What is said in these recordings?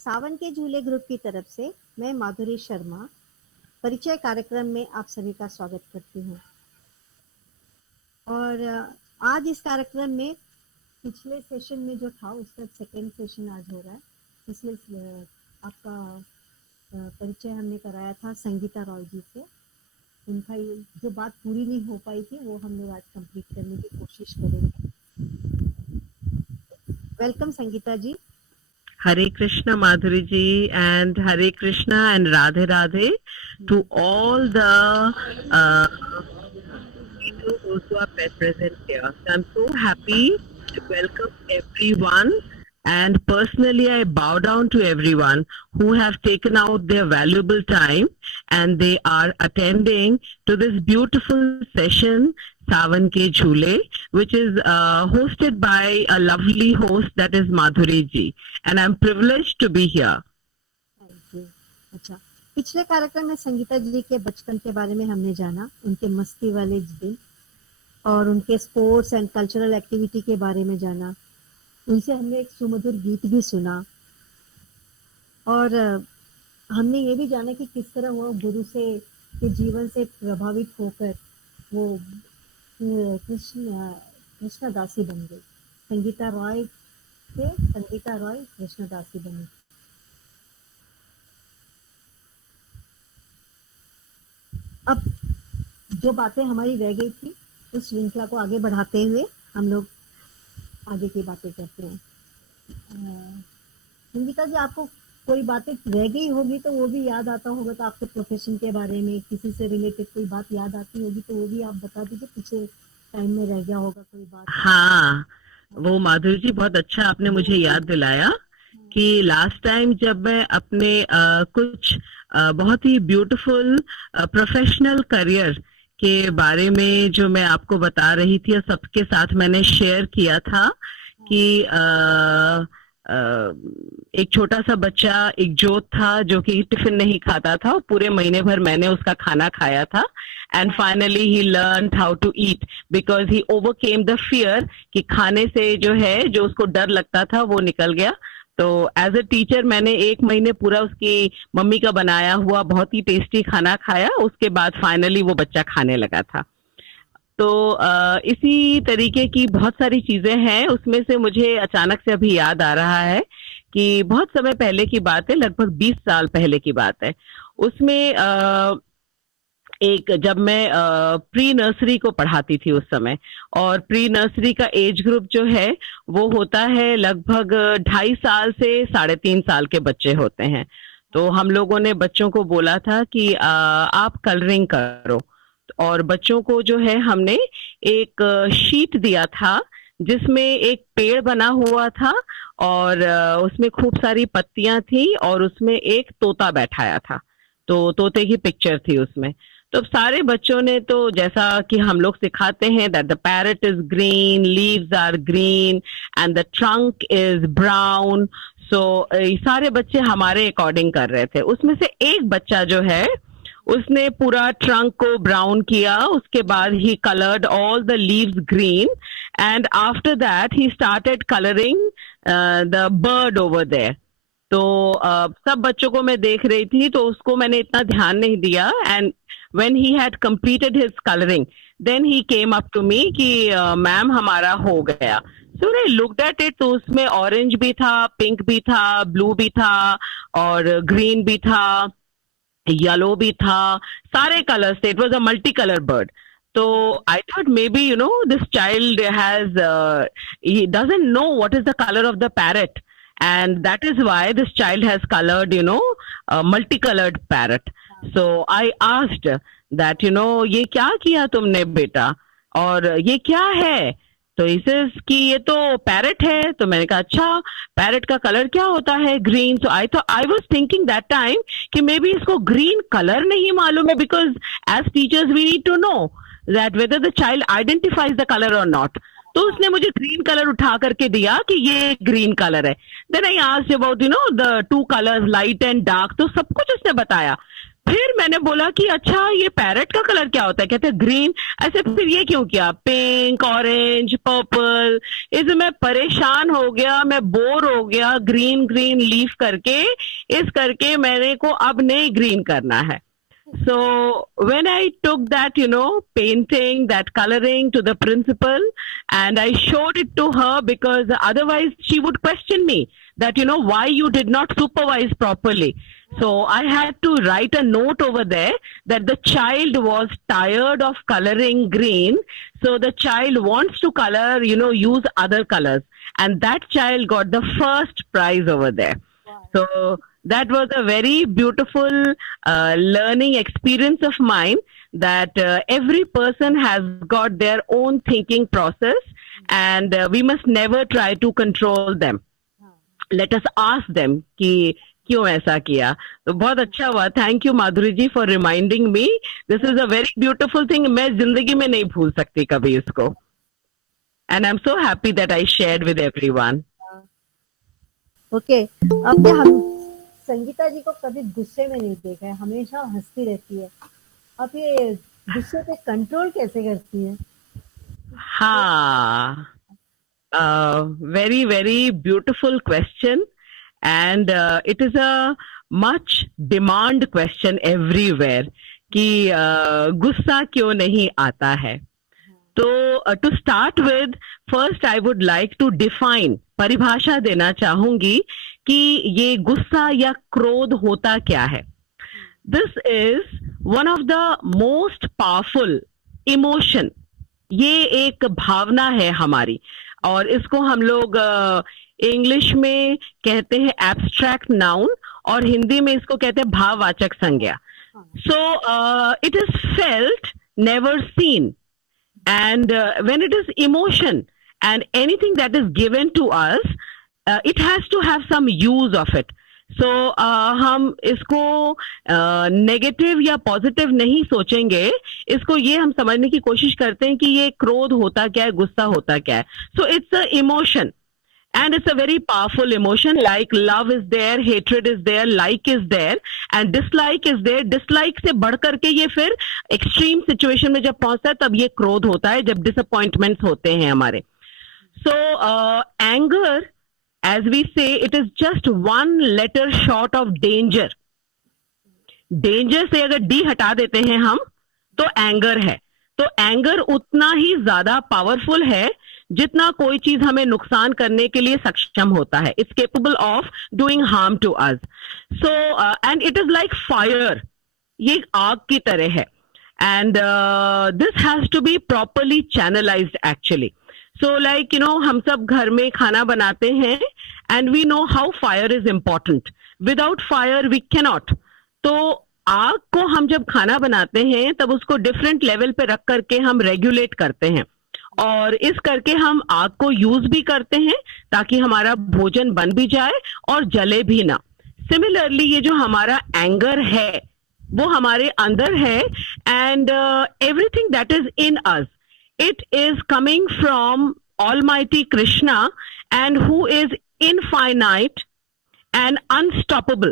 सावन के झूले ग्रुप की तरफ से मैं माधुरी शर्मा परिचय कार्यक्रम में आप सभी का स्वागत करती हूँ। और आज इस कार्यक्रम में पिछले सेशन में जो था उसका सेकेंड सेशन आज हो रहा है। पिछले आपका परिचय हमने कराया था संगीता रॉय जी से। उनका ये जो बात पूरी नहीं हो पाई थी वो हम लोग आज कंप्लीट करने की कोशिश करेंगे। Welcome Sangeeta ji. Hare Krishna Madhuri ji, and Hare Krishna and Radhe Radhe to all the people who are present here. So I'm so happy to welcome everyone, and personally I bow down to everyone who have taken out their valuable time and they are attending to this beautiful session Savan Ke Jhoole, which is hosted by a lovely host that is Madhuri ji, and I'm privileged to be here. Thank you. अच्छा, पिछले कार्यक्रम में संगीता जी के बचपन के बारे में हमने जाना, उनके मस्ती वाले दिन और उनके स्पोर्ट्स एंड कल्चरल एक्टिविटी के बारे में जाना। उनसे हमने एक सुमधुर गीत भी सुना और हमने ये भी जाना कि किस तरह वो गुरु से के जीवन से प्रभावित होकर वो कृष्णदासी बन गई। संगीता रॉय कृष्णदासी बनी। अब जो बातें हमारी रह गई थी उस श्रृंखला को आगे बढ़ाते हुए हम लोग आगे की बातें करते हैं। संगीता जी, आपको कोई बातें रह गई होगी तो वो भी याद आता होगा, तो आपके प्रोफेशन के बारे में किसी से रिलेटेड कोई बात याद आती होगी तो वो भी आप बता दीजिए। पिछले टाइम में रह गया होगा कोई बात। हाँ, वो माधुरी जी बहुत अच्छा आपने मुझे याद दिलाया कि लास्ट टाइम जब मैं अपने कुछ बहुत ही ब्यूटीफुल प्रोफेशनल करियर के बारे में जो मैं आपको बता रही थी और सबके साथ मैंने शेयर किया था कि एक छोटा सा बच्चा एक जोत था जो कि टिफिन नहीं खाता था। पूरे महीने भर मैंने उसका खाना खाया था and finally he learn how to eat because he overcame the fear कि खाने से जो है जो उसको डर लगता था वो निकल गया। तो एज अ टीचर मैंने एक महीने पूरा उसकी मम्मी का बनाया हुआ बहुत ही टेस्टी खाना खाया। उसके बाद फाइनली वो बच्चा खाने लगा था। तो इसी तरीके की बहुत सारी चीजें हैं। उसमें से मुझे अचानक से अभी याद आ रहा है कि बहुत समय पहले की बात है, लगभग 20 साल पहले की बात है। उसमें एक जब मैं प्री नर्सरी को पढ़ाती थी उस समय, और प्री नर्सरी का एज ग्रुप जो है वो होता है लगभग 2.5 साल से 3.5 साल के बच्चे होते हैं। तो हम लोगों ने बच्चों को बोला था कि आप कलरिंग करो, और बच्चों को जो है हमने एक शीट दिया था जिसमें एक पेड़ बना हुआ था और उसमें खूब सारी पत्तियां थी और उसमें एक तोता बैठाया था। तो तोते की पिक्चर थी उसमें। तो सारे बच्चों ने तो जैसा कि हम लोग सिखाते हैं that the parrot is green, leaves are green and the trunk is brown. So सारे बच्चे हमारे अकॉर्डिंग कर रहे थे। उसमें से एक बच्चा जो है उसने पूरा ट्रंक को ब्राउन किया, उसके बाद he coloured all the leaves green and after that he started colouring the bird over there. तो सब बच्चों को मैं देख रही थी तो उसको मैंने इतना ध्यान नहीं दिया and when he had completed his coloring then he came up to me कि मैम हमारा हो गया। So I looked at it तो उसमें ऑरेंज भी था, पिंक भी था, ब्लू भी था और ग्रीन भी था, येलो भी था, सारे कलर्स थे। It was a multi colour bird. तो I thought maybe this child has he doesn't know what is the color of the parrot and that is why this child has colored a multicolored parrot. So I asked that ये क्या किया तुमने बेटा और ये क्या है? तो इसे कि ये तो पैरट है। तो मैंने कहा अच्छा पैरट का कलर क्या होता है? ग्रीन। तो I was thinking that time कि मे बी इसको ग्रीन कलर नहीं मालूम है because as teachers we need to know that whether the child identifies the colour और नॉट। तो उसने मुझे ग्रीन कलर उठा करके दिया कि ये ग्रीन कलर है। Then I asked about the two colours light and dark. तो सब कुछ उसने बताया। फिर मैंने बोला कि अच्छा ये पैरेट का कलर क्या होता है, कहते ग्रीन। ऐसे फिर ये क्यों किया, पिंक, ऑरेंज, पर्पल। इसमें मैं परेशान हो गया, मैं बोर हो गया, ग्रीन ग्रीन लीफ करके, इस करके मैंने को अब नहीं ग्रीन करना है. So when I took that, painting, that coloring to the principal, and I showed it to her, because otherwise she would question me that, why you did not supervise properly. So I had to write a note over there that the child was tired of coloring green. So the child wants to color, use other colors. And that child got the first prize over there. So that was a very beautiful learning experience of mine, that every person has got their own thinking process, and we must never try to control them. Let us ask them कि क्यों ऐसा किया. तो बहुत अच्छा हुआ. Thank you Madhuri ji for reminding me. This is a very beautiful thing. मैं जिंदगी में नहीं भूल सकती कभी इसको. And I am so happy that I shared with everyone. Okay, अब क्या हम संगीता जी को कभी गुस्से में नहीं देखा है, हमेशा हंसती रहती है. अब ये गुस्से पे कंट्रोल कैसे करती है? हाँ, very very beautiful question, and it is a much demand question everywhere कि गुस्सा क्यों नहीं आता है. तो to start with, first I would like to define, परिभाषा देना चाहूंगी कि ये गुस्सा या क्रोध होता क्या है. This is one of the most powerful emotion. ये एक भावना है हमारी, और इसको हम लोग इंग्लिश में कहते हैं एब्स्ट्रैक्ट नाउन, और हिंदी में इसको कहते हैं भाववाचक संज्ञा. सो it is felt, never seen, and when it is emotion and anything that is given to us, it has to have some use of it. So हम इसको नेगेटिव या पॉजिटिव नहीं सोचेंगे, इसको ये हम समझने की कोशिश करते हैं कि ये क्रोध होता क्या है, गुस्सा होता क्या है. So it's a emotion, and it's a very powerful emotion. Like love is there, hatred is there, like is there, and dislike is there. Dislike से बढ़ करके ये फिर एक्सट्रीम सिचुएशन में जब पहुंचता है तब ये क्रोध होता है, जब डिसअपॉइंटमेंट्स होते हैं हमारे. So anger, as we say, it is just one letter short of danger. Danger से अगर डी हटा देते हैं हम तो एंगर है. तो एंगर उतना ही ज्यादा पावरफुल है जितना कोई चीज हमें नुकसान करने के लिए सक्षम होता है. It's capable of doing harm to us. So and it is like fire. ये आग की तरह है, and this has to be properly channelized actually. So like हम सब घर में खाना बनाते हैं, and we know how fire is important. Without fire we cannot. तो आग को हम जब खाना बनाते हैं तब उसको डिफरेंट लेवल पे रख करके हम रेगुलेट करते हैं, और इस करके हम आग को यूज भी करते हैं ताकि हमारा भोजन बन भी जाए और जले भी ना. सिमिलरली ये जो हमारा एंगर है वो हमारे अंदर है, and everything that is in us, it is coming from almighty Krishna, and who is infinite and unstoppable.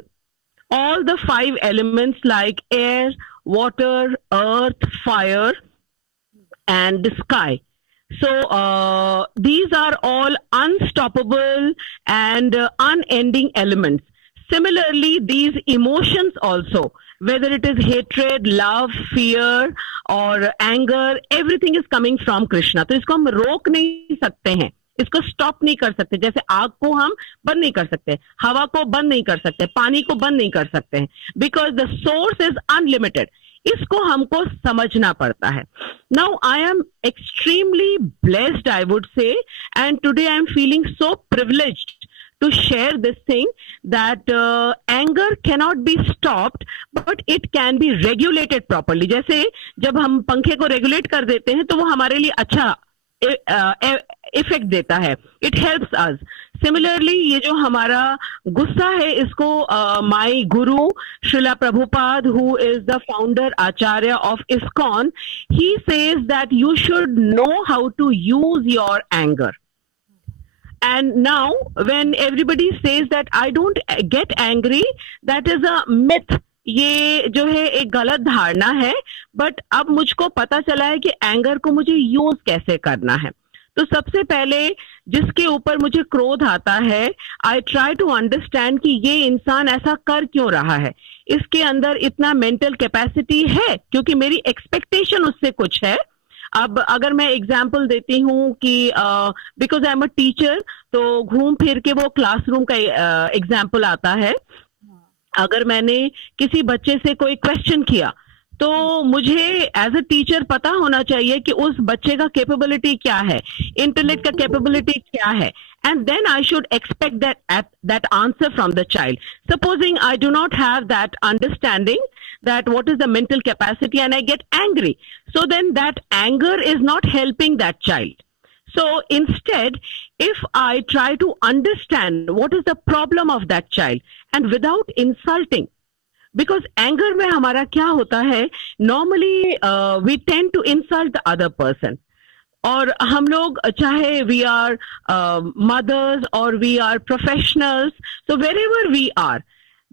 All the 5 elements like air, water, earth, fire, and the sky. So these are all unstoppable and unending elements. Similarly, these emotions also, whether it is hatred, love, fear, or anger, everything is coming from Krishna. तो इसको हम रोक नहीं सकते हैं, इसको stop नहीं कर सकते. जैसे आग को हम बंद नहीं कर सकते, हवा को बंद नहीं कर सकते, पानी को बंद नहीं कर सकते हैं, because the source is unlimited. इसको हमको समझना पड़ता है. Now I am extremely blessed, I would say, and today I am feeling so privileged to share this thing that anger cannot be stopped, but it can be regulated properly. जैसे जब हम पंखे को रेगुलेट कर देते हैं तो वो हमारे लिए अच्छा इफेक्ट देता है. It helps us. सिमिलरली ये जो हमारा गुस्सा है, इसको my guru Srila Prabhupada, who is the founder acharya of ISKCON, he says that you should know how to use your anger. And now when everybody says that I don't get angry, that is a myth. ये जो है एक गलत धारणा है, but अब मुझको पता चला है कि एंगर को मुझे यूज कैसे करना है। तो सबसे पहले जिसके ऊपर मुझे क्रोध आता है, आई ट्राई टू अंडरस्टैंड कि ये इंसान ऐसा कर क्यों रहा है, इसके अंदर इतना मेंटल कैपेसिटी है, क्योंकि मेरी एक्सपेक्टेशन उससे कुछ है। अब अगर मैं एग्जाम्पल देती हूँ कि because I am a teacher, तो घूम फिर के वो क्लासरूम का एग्जाम्पल आता है। अगर मैंने किसी बच्चे से कोई क्वेश्चन किया, तो मुझे एज अ टीचर पता होना चाहिए कि उस बच्चे का कैपेबिलिटी क्या है, इंटेलेक्ट का कैपेबिलिटी क्या है, and then I should expect that answer from the child. Supposing I do not have that understanding that what is the mental capacity and I get angry, so then that anger is not helping that child. So instead, if I try to understand what is the problem of that child and without insulting, because anger में हमारा क्या होता है, normally we tend to insult the other person. और हम लोग चाहे we are mothers और we are professionals, so wherever we are,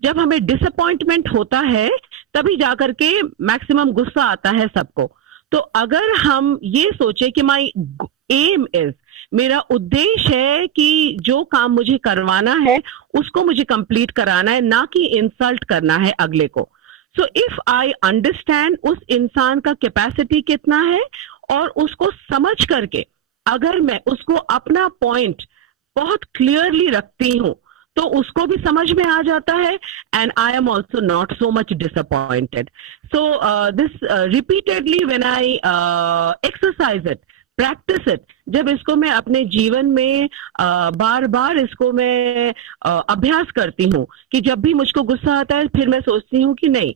जब हमें डिसअपॉइंटमेंट होता है तभी जाकर के मैक्सिमम गुस्सा आता है सबको। तो अगर हम ये सोचे कि माई एम इज, मेरा उद्देश्य है कि जो काम मुझे करवाना है उसको मुझे कंप्लीट कराना है, ना कि इंसल्ट करना है अगले को। सो इफ आई अंडरस्टैंड उस इंसान का कैपेसिटी कितना है और उसको समझ करके अगर मैं उसको अपना पॉइंट बहुत क्लियरली रखती हूँ, तो उसको भी समझ में आ जाता है, and I am also not so much disappointed. So this repeatedly when I exercise it, practice it, जब इसको मैं अपने जीवन में बार बार इसको मैं अभ्यास करती हूँ कि जब भी मुझको गुस्सा आता है फिर मैं सोचती हूँ कि नहीं,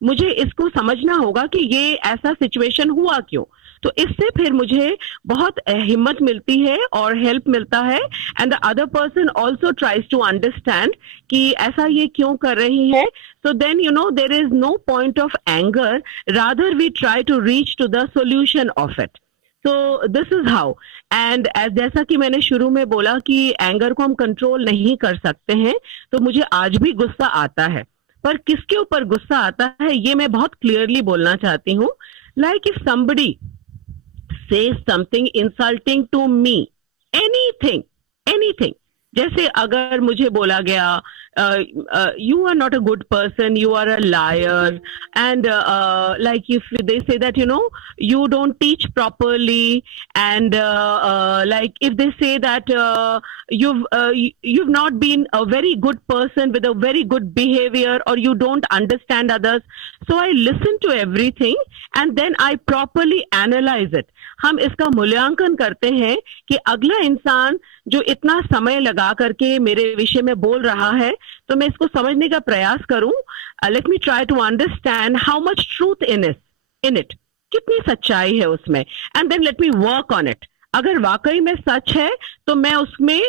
मुझे इसको समझना होगा कि ये ऐसा सिचुएशन हुआ क्यों। तो इससे फिर मुझे बहुत हिम्मत मिलती है और हेल्प मिलता है, and the other person also tries to understand कि ऐसा ये क्यों कर रही है। So then you know there is no point of anger, rather we try to reach to the solution of it. So this is how, and जैसा कि मैंने शुरू में बोला कि एंगर को हम कंट्रोल नहीं कर सकते हैं, तो मुझे आज भी गुस्सा आता है, पर किसके ऊपर गुस्सा आता है ये मैं बहुत क्लियरली बोलना चाहती हूँ। Like if somebody says something insulting to me, anything, जैसे अगर मुझे बोला गया you are not a good person, you are a liar, and like if they say that you know you don't teach properly, and like if they say that you've not been a very good person with a very good behavior, or you don't understand others, so I listen to everything and then I properly analyze it. हम इसका मूल्यांकन करते हैं कि अगला इंसान जो इतना समय लगा करके मेरे विषय में बोल रहा है, तो मैं इसको समझने का प्रयास करूं। Let me try to understand how much truth in it, कितनी सच्चाई है उसमें, and then let me work on it. अगर वाकई में सच है तो मैं उसमें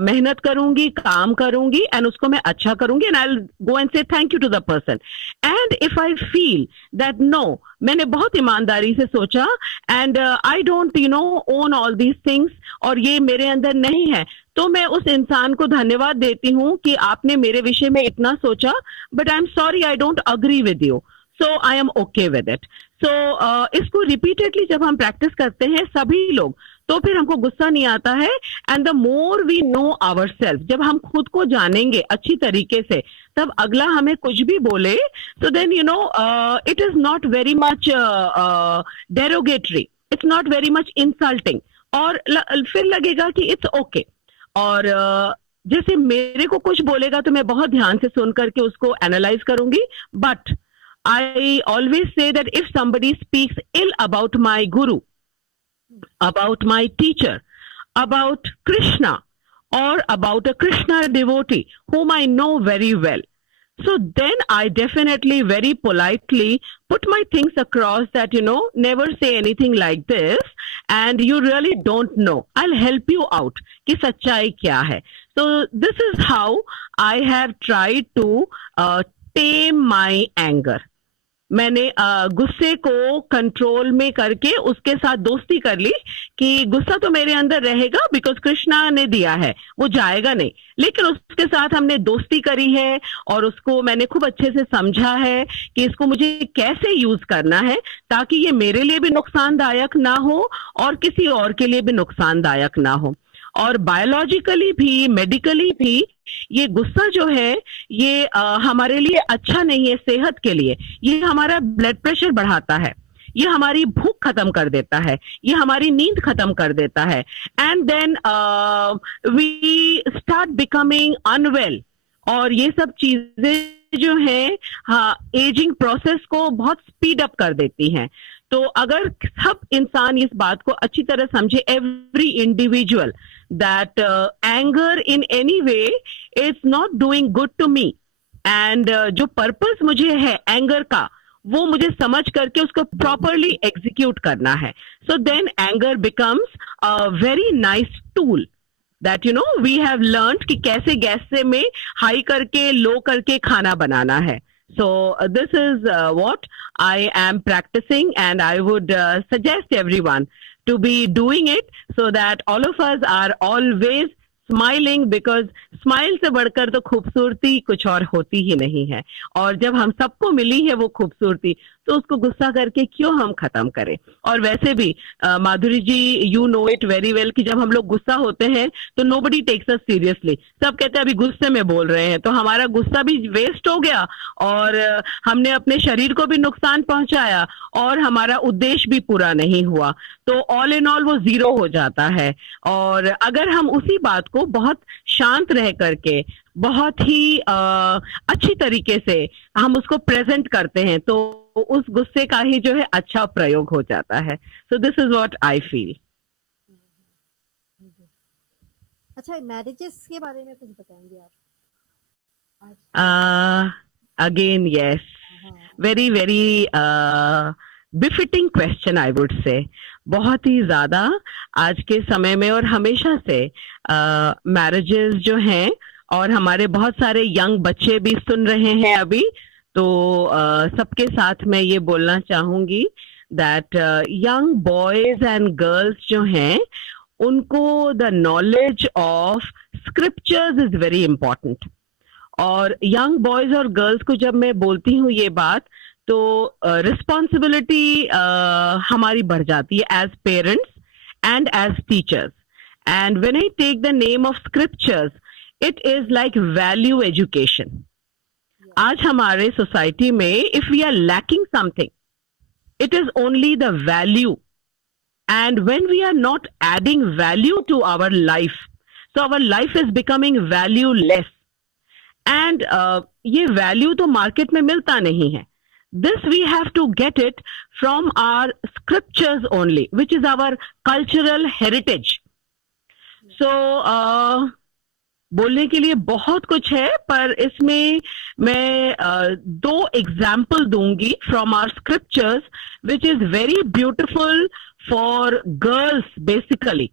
मेहनत करूंगी, काम करूंगी, एंड उसको मैं अच्छा करूंगी, and I will go and say thank you to the person. And if I feel that no, मैंने बहुत ईमानदारी से सोचा and I don't you know on all these things, और ये मेरे अंदर नहीं है, तो मैं उस इंसान को धन्यवाद देती हूँ कि आपने मेरे विषय में इतना सोचा, but I am sorry I don't agree with you, so I am okay with it. So इसको रिपीटेडली जब हम प्रैक्टिस करते हैं सभी लोग, तो फिर हमको गुस्सा नहीं आता है। And the more we know our self, जब हम खुद को जानेंगे अच्छी तरीके से, तब अगला हमें कुछ भी बोले, so then you know it is not very much derogatory, it's not very much insulting, और फिर लगेगा कि it's okay। और जैसे मेरे को कुछ बोलेगा तो मैं बहुत ध्यान से सुन करके उसको एनालाइज करूंगी, but I always say that if somebody speaks ill about my guru, about my teacher, about Krishna, or about a Krishna devotee whom I know very well, so then I definitely very politely put my things across that, you know, never say anything like this, and you really don't know. I'll help you out कि सच्चाई क्या है. So this is how I have tried to tame my anger. मैंने गुस्से को control में करके उसके साथ दोस्ती कर ली कि गुस्सा तो मेरे अंदर रहेगा बिकॉज कृष्णा ने दिया है, वो जाएगा नहीं, लेकिन उसके साथ हमने दोस्ती करी है और उसको मैंने खूब अच्छे से समझा है कि इसको मुझे कैसे यूज करना है ताकि ये मेरे लिए भी नुकसानदायक ना हो और किसी और के लिए भी नुकसानदायक ना हो। और बायोलॉजिकली भी, मेडिकली भी ये गुस्सा जो है ये हमारे लिए अच्छा नहीं है सेहत के लिए। ये हमारा ब्लड प्रेशर बढ़ाता है, ये हमारी भूख खत्म कर देता है, ये हमारी नींद खत्म कर देता है, and then we start becoming unwell. और ये सब चीजें जो है हाँ एजिंग प्रोसेस को बहुत स्पीड अप कर देती हैं। तो अगर सब इंसान इस बात को अच्छी तरह समझे, every individual, that anger in any way is not doing good to me, and जो पर्पस मुझे है एंगर का वो मुझे समझ करके उसको प्रॉपरली एग्जीक्यूट करना है। So then anger becomes a very nice tool that you know we have learned कि कैसे गैस से में हाई करके लो करके खाना बनाना है। So this is what I am practicing, and I would suggest everyone to be doing it so that all of us are always smiling, because smile से बढ़कर तो खूबसूरती कुछ और होती ही नहीं है। और जब हम सबको मिली है वो खूबसूरती, तो उसको गुस्सा करके क्यों हम खत्म करें। और वैसे भी Madhuri ji, you know it very well कि जब हम लोग गुस्सा होते हैं तो नोबडी टेक्स अस सीरियसली। सब कहते हैं अभी गुस्से में बोल रहे हैं, तो हमारा गुस्सा भी वेस्ट हो गया और हमने अपने शरीर को भी नुकसान पहुंचाया और हमारा उद्देश्य भी पूरा नहीं हुआ। तो ऑल इन ऑल वो जीरो हो जाता है। और अगर हम उसी बात को बहुत शांत रह करके बहुत ही अच्छी तरीके से हम उसको प्रेजेंट करते हैं तो उस गुस्से का ही जो है अच्छा प्रयोग हो जाता है। सो this is what I feel. अच्छा, मैरिजेस के बारे में कुछ बताएंगे आप? Again yes, very very befitting question I would say. बहुत ही ज्यादा आज के समय में और हमेशा से मैरिजेस जो हैं, और हमारे बहुत सारे यंग बच्चे भी सुन रहे हैं अभी, तो सबके साथ मैं ये बोलना चाहूंगी that young boys and girls जो हैं उनको the knowledge of scriptures is very important. और यंग बॉयज और गर्ल्स को जब मैं बोलती हूँ ये बात, तो रिस्पॉन्सिबिलिटी हमारी बढ़ जाती है as parents and as teachers. And when I take the name of scriptures, it is like value education. आज हमारे सोसाइटी में if we are lacking something, it is only the value, and when we are not adding value to our life, so our life is becoming valueless, and ये value तो market में मिलता नहीं है। This we have to get it from our scriptures only, which is our cultural heritage. So बोलने के लिए बहुत कुछ है, पर इसमें मैं दो एग्जाम्पल दूंगी from our scriptures which is very beautiful for girls basically.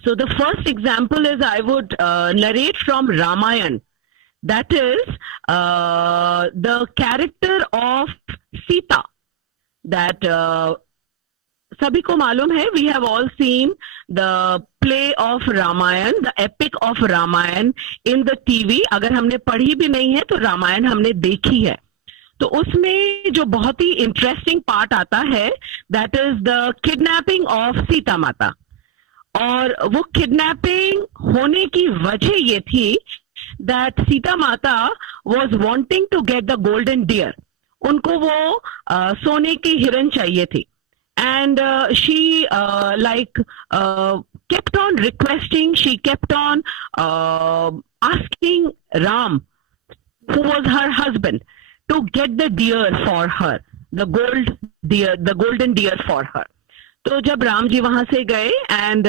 So the first example is I would narrate from Ramayana. That is the character of Sita. That sabhi ko malum hai, we have all seen the play of Ramayana, the epic of Ramayana in the TV. अगर हमने पढ़ी भी नहीं है तो रामायण हमने देखी है. तो उसमें जो बहुत ही इंटरेस्टिंग पार्ट आता है, that is the kidnapping of Sita माता. और वो किडनैपिंग होने की वजह ये थी that Sita Mata was wanting to get the golden deer. उनको वो सोने की हिरन चाहिए थी. And she like kept on requesting, she kept on asking Ram, who was her husband, to get the deer for her, the golden deer for her. तो जब राम जी वहां से गए and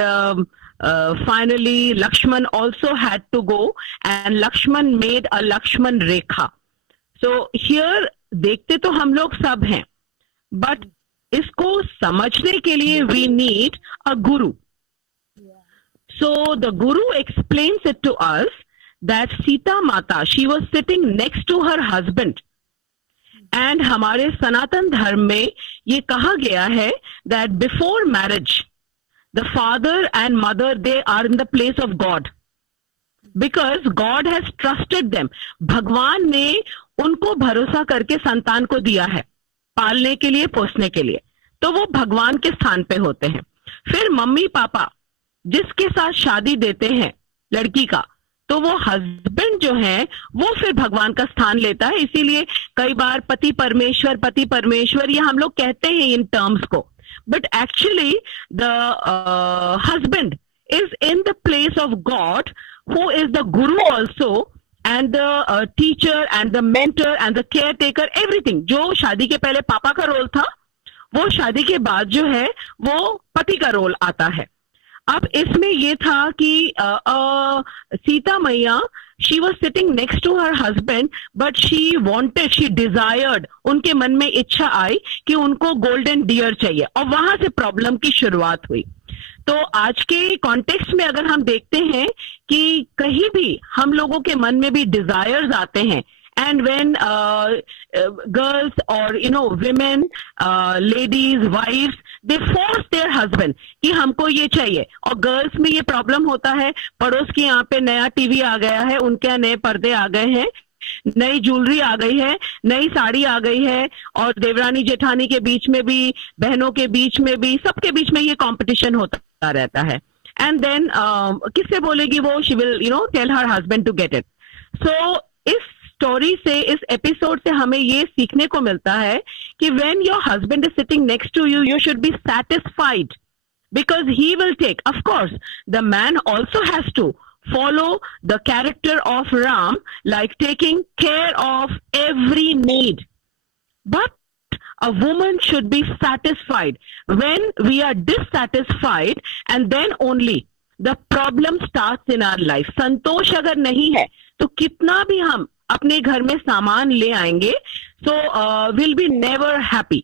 finally Lakshman also had to go and Lakshman made a Lakshman rekha. So here देखते तो हम लोग सब हैं, बट इसको समझने के लिए we need a guru. So the guru explains it to us that Sita Mata, she was sitting next to her husband, and हमारे सनातन धर्म में ये कहा गया है that before marriage the father and mother they are in the place of god, because god has trusted them. भगवान ने उनको भरोसा करके संतान को दिया है पालने के लिए, पोसने के लिए, तो वो भगवान के स्थान पे होते हैं। फिर मम्मी पापा जिसके साथ शादी देते हैं लड़की का, तो वो हस्बैंड जो है वो फिर भगवान का स्थान लेता है। इसीलिए कई बार पति परमेश्वर ये हम लोग कहते हैं इन टर्म्स को, but actually the husband is in the place of God, who is the guru also and the teacher and the mentor and the caretaker, everything। जो शादी के पहले पापा का रोल था वो शादी के बाद जो है वो पति का रोल आता है। अब इसमें ये था कि सीता मैया she was sitting next to her husband but she desired, उनके मन में इच्छा आई कि उनको गोल्डन डियर चाहिए, और वहां से प्रॉब्लम की शुरुआत हुई। तो आज के कॉन्टेक्स्ट में अगर हम देखते हैं कि कहीं भी हम लोगों के मन में भी डिजायर्स आते हैं, एंड व्हेन गर्ल्स और women, ladies, wives, they force their husband कि हमको ये चाहिए। और गर्ल्स में ये प्रॉब्लम होता है, पड़ोस के यहाँ पे नया टीवी आ गया है, उनके यहाँ नए पर्दे आ गए हैं, नई ज्वेलरी आ गई है, नई साड़ी आ गई है, और देवरानी जेठानी के बीच में भी, बहनों के बीच में भी, सबके बीच में ये कंपटीशन होता रहता है। एंड देन किससे बोलेगी वो, she will tell her husband to get it. So इस स्टोरी से, इस एपिसोड से हमें ये सीखने को मिलता है कि when your husband is sitting next to you, you should be satisfied because he will take, of course the man also has to follow the character of Ram, like taking care of every need, but a woman should be satisfied. When we are dissatisfied, and then only the problem starts in our life. संतोष अगर नहीं है तो कितना भी हम अपने घर में सामान ले आएंगे, so we'll be never happy.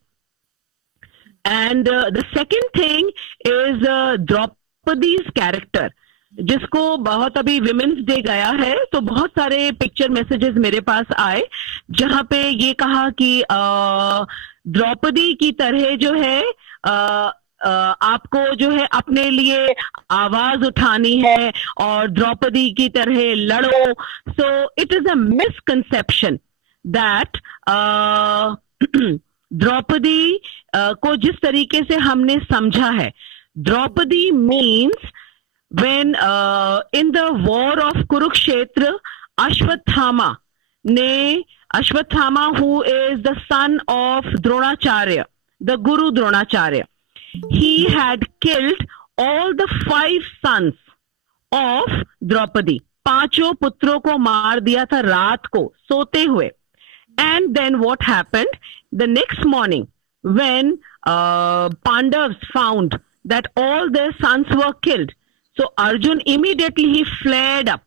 And the second thing is द्रौपदी's character, जिसको बहुत अभी विमेन्स डे गया है तो बहुत सारे पिक्चर मैसेजेस मेरे पास आए जहां पे ये कहा कि द्रौपदी की तरह जो है आपको जो है अपने लिए आवाज उठानी है और द्रौपदी की तरह लड़ो। So it is a misconception that Draupadi को जिस तरीके से हमने समझा है, Draupadi means when in the war of Kurukshetra Ashwatthama who is the son of Dronacharya, the guru Dronacharya, he had killed all the 5 sons of Draupadi, 5 पुत्रों को मार दिया था रात को सोते हुए। And then what happened? The next morning, when Pandavas found that all their sons were killed, so Arjun immediately he flared up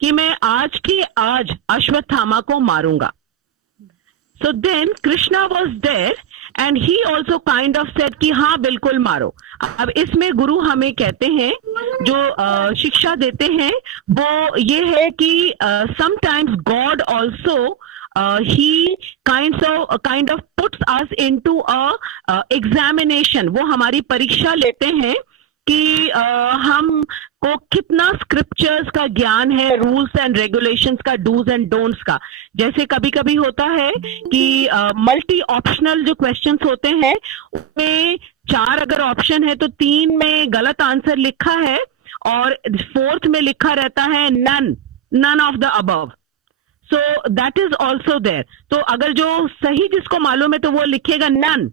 कि मैं आज के आज अश्वत्थामा को मारूंगा। So then Krishna was there and he also kind of said कि हाँ बिल्कुल मारो। अब इसमें गुरु हमें कहते हैं, जो शिक्षा देते हैं वो ये है कि sometimes God also he kind of puts us into a examination। वो हमारी परीक्षा लेते हैं कि हमको कितना स्क्रिप्चर्स का ज्ञान है, रूल्स एंड रेगुलेशंस का, डूज एंड डोंट्स का। जैसे कभी कभी होता है कि मल्टी ऑप्शनल जो क्वेश्चंस होते हैं उसमें 4 अगर ऑप्शन है तो 3 में गलत आंसर लिखा है और 4th में लिखा रहता है none of the above. So that is also there। तो अगर जो सही जिसको मालूम है तो वो लिखेगा none,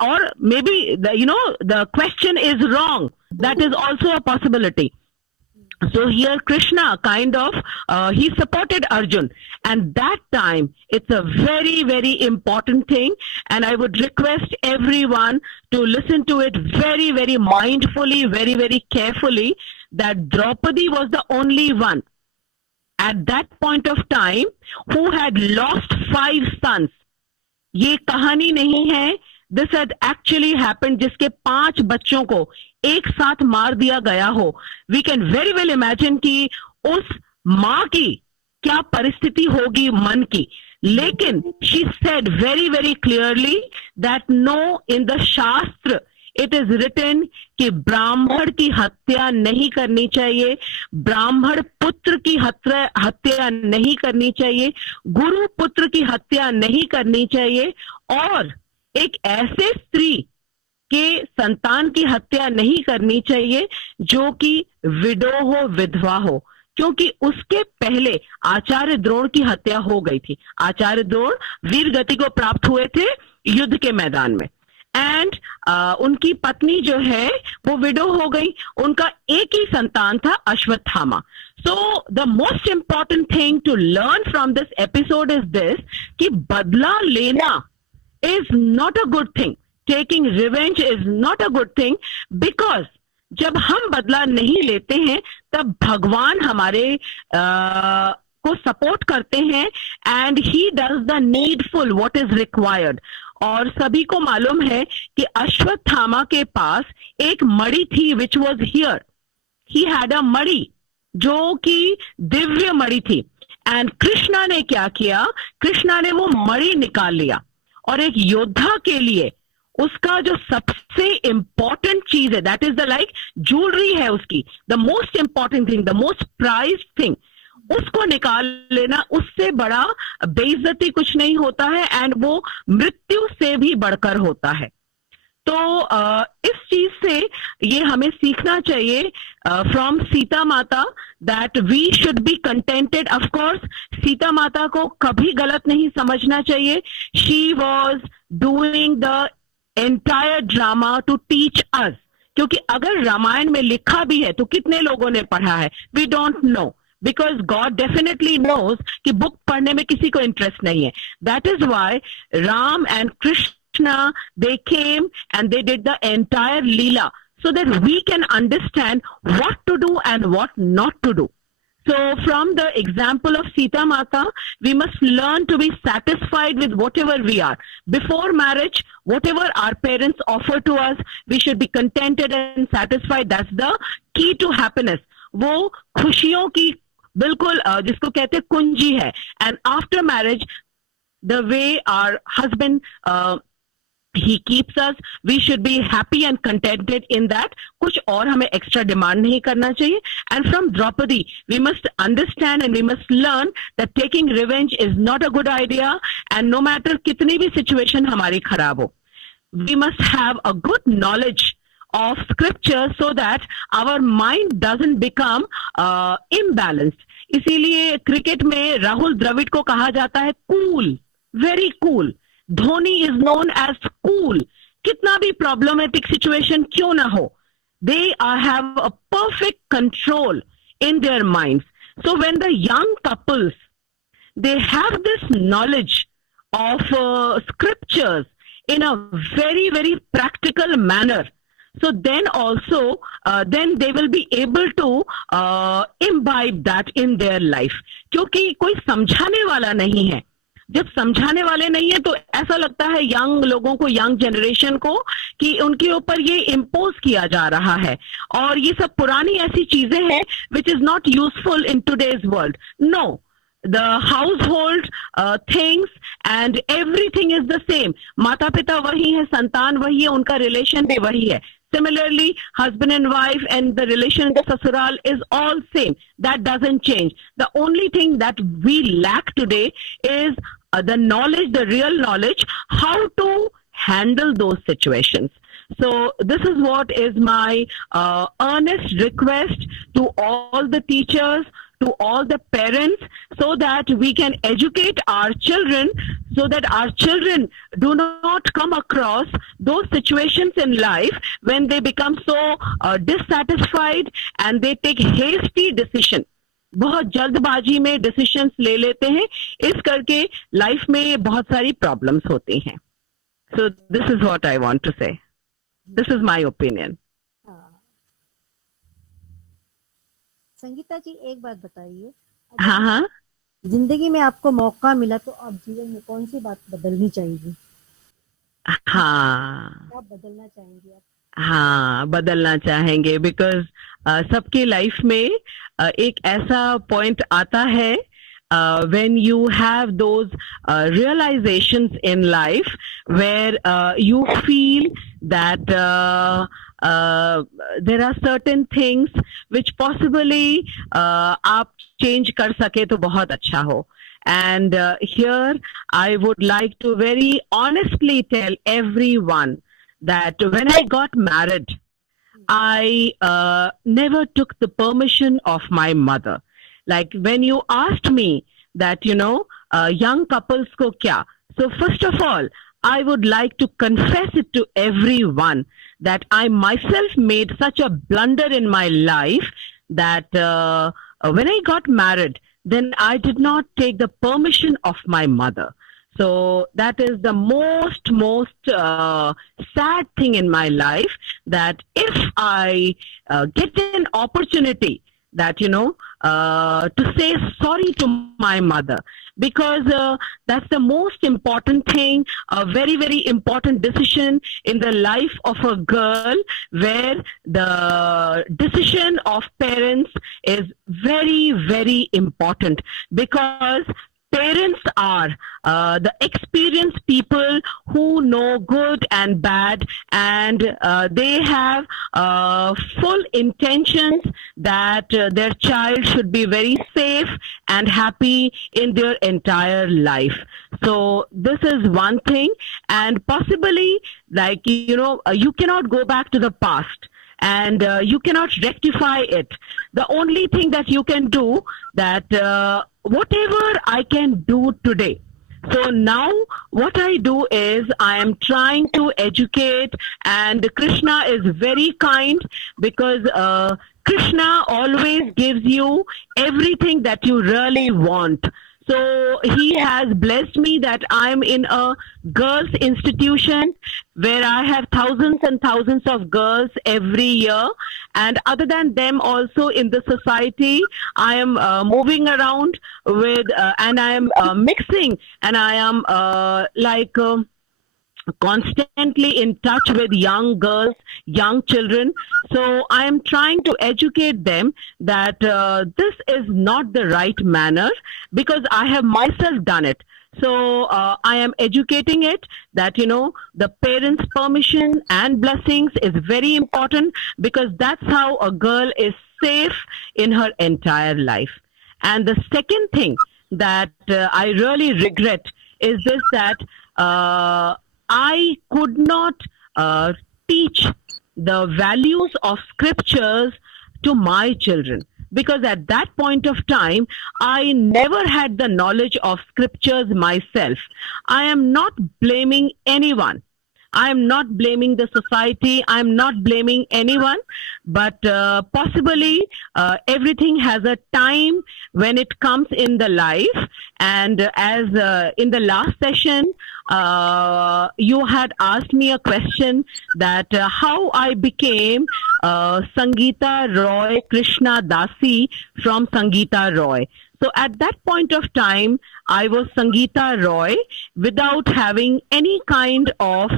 or maybe the question is wrong, that is also a possibility। So here Krishna kind of he supported Arjun, and that time it's a very very important thing, and I would request everyone to listen to it very very mindfully, very very carefully, that Draupadi was the only one at that point of time who had lost 5 sons। ये कहानी नहीं है, this had actually happened, जिसके 5 बच्चों को एक साथ मार दिया गया हो। We can very well imagine कि उस माँ की क्या परिस्थिति होगी मन की। लेकिन she said very very clearly that no, in the शास्त्र it is written कि ब्राह्मण की हत्या नहीं करनी चाहिए, ब्राह्मण पुत्र की हत्या नहीं करनी चाहिए, गुरु पुत्र की हत्या नहीं करनी चाहिए, और एक ऐसे स्त्री के संतान की हत्या नहीं करनी चाहिए जो कि विडो हो, विधवा हो, क्योंकि उसके पहले आचार्य द्रोण की हत्या हो गई थी। आचार्य द्रोण वीर गति को प्राप्त हुए थे युद्ध के मैदान में, एंड उनकी पत्नी जो है वो विडो हो गई, उनका एक ही संतान था Ashwatthama. So the most important thing to learn from this episode is this कि बदला लेना is not a good thing, taking revenge is not a good thing, because जब हम बदला नहीं लेते हैं तब भगवान हमारे को सपोर्ट करते हैं, and he does the needful what is required. और सभी को मालूम है कि अश्वत्थामा के पास एक मणि थी which was here, he had a मणि जो कि दिव्य मणि थी, एंड कृष्णा ने क्या किया, कृष्णा ने वो मणि निकाल लिया, और एक योद्धा के लिए उसका जो सबसे इंपॉर्टेंट चीज है, that is the like jewellery है उसकी, the most important thing, the most prized thing, उसको निकाल लेना, उससे बड़ा बेइज्जती कुछ नहीं होता है, एंड वो मृत्यु से भी बढ़कर होता है। तो इस चीज से ये हमें सीखना चाहिए from Sita Mata, that we should be contented. Of course Sita Mata को कभी गलत नहीं समझना चाहिए, she was doing the entire drama to teach us, क्योंकि अगर रामायण में लिखा भी है तो कितने लोगों ने पढ़ा है, we don't know, because God definitely knows कि बुक पढ़ने में किसी को इंटरेस्ट नहीं है। That is why Ram and Krishna, they came and they did the entire Leela so that we can understand what to do and what not to do. So from the example of Sita Mata, we must learn to be satisfied with whatever we are. Before marriage, whatever our parents offer to us, we should be contented and satisfied. That's the key to happiness. वो खुशियों की बिल्कुल जिसको कहते हैं कुंजी है, and after marriage the way our husband he keeps us, we should be happy and contented in that, कुछ और हमें एक्स्ट्रा डिमांड नहीं करना चाहिए। and from Draupadi we must understand and we must learn that taking revenge is not a good idea, and no matter कितनी भी situation हमारी खराब हो, we must have a good knowledge of scripture so that our mind doesn't become imbalanced. इसीलिए cricket में राहुल द्रविड़ को कहा जाता है cool, very cool. Dhoni is known as cool, कितना भी प्रॉब्लमेटिक सिचुएशन क्यों ना हो, they have a perfect control in their minds. So when the young couples, they have this knowledge of scriptures in a very very practical manner, so then also then they will be able to imbibe that in their life. क्योंकि कोई समझाने वाला नहीं है, जब समझाने वाले नहीं है तो ऐसा लगता है यंग लोगों को, यंग जनरेशन को, कि उनके ऊपर ये इम्पोज किया जा रहा है, और ये सब पुरानी ऐसी चीजें हैं which is not useful in today's world. No, the household things and everything is the same. माता पिता वही है, संतान वही है, उनका रिलेशन भी वही है। Similarly, husband and wife and the relation in the sasural is all same. That doesn't change. The only thing that we lack today is the knowledge, the real knowledge, how to handle those situations. So this is what is my earnest request to all the teachers, to all the parents, so that we can educate our children, so that our children do not come across those situations in life when they become so dissatisfied and they take hasty decision. बहुत जल्दबाजी में decisions ले लेते हैं, इस करके life में बहुत सारी प्रॉब्लम्स होती हैं। So this is what I want to say. This is my opinion. Sangeeta जी एक बात बताइए, हाँ हाँ, जिंदगी में आपको मौका मिला तो आप जीवन में कौन सी बात बदलनी चाहेंगी? हाँ क्या बदलना चाहेंगी आप? हाँ, बदलना चाहेंगे, बिकॉज सबकी लाइफ में एक ऐसा पॉइंट आता है when you have those realizations in life where you feel that there are certain things which possibly आप change कर सके तो बहुत अच्छा हो. And here I would like to very honestly tell everyone that when I got married, I never took the permission of my mother. Like when you asked me that, young couples ko kya? So first of all, I would like to confess it to everyone that I myself made such a blunder in my life that when I got married, then I did not take the permission of my mother. So that is the most sad thing in my life, that if I get an opportunity that, to say sorry to my mother, because that's the most important thing, a very, very important decision in the life of a girl, where the decision of parents is very, very important, because parents are the experienced people who know good and bad, and they have full intentions that their child should be very safe and happy in their entire life. So this is one thing, and possibly, like, you cannot go back to the past, and you cannot rectify it. The only thing that you can do, that whatever I can do today. So now what I do is I am trying to educate, and Krishna is very kind, because Krishna always gives you everything that you really want. So he has blessed me that I'm in a girls' institution where I have thousands and thousands of girls every year. And other than them, also in the society, I am moving around with, and I am mixing, and I am constantly in touch with young girls, young children. So I am trying to educate them that this is not the right manner, because I have myself done it. So I am educating it that, the parents' permission and blessings is very important, because that's how a girl is safe in her entire life. And the second thing that I really regret is this, that I could not teach the values of scriptures to my children, because at that point of time, I never had the knowledge of scriptures myself. I am not blaming anyone. I am not blaming the society. I am not blaming anyone, but possibly everything has a time when it comes in the life. And as in the last session, you had asked me a question that how I became Sangeeta Roy Krishna Dasi from Sangeeta Roy. So at that point of time, I was Sangeeta Roy without having any kind of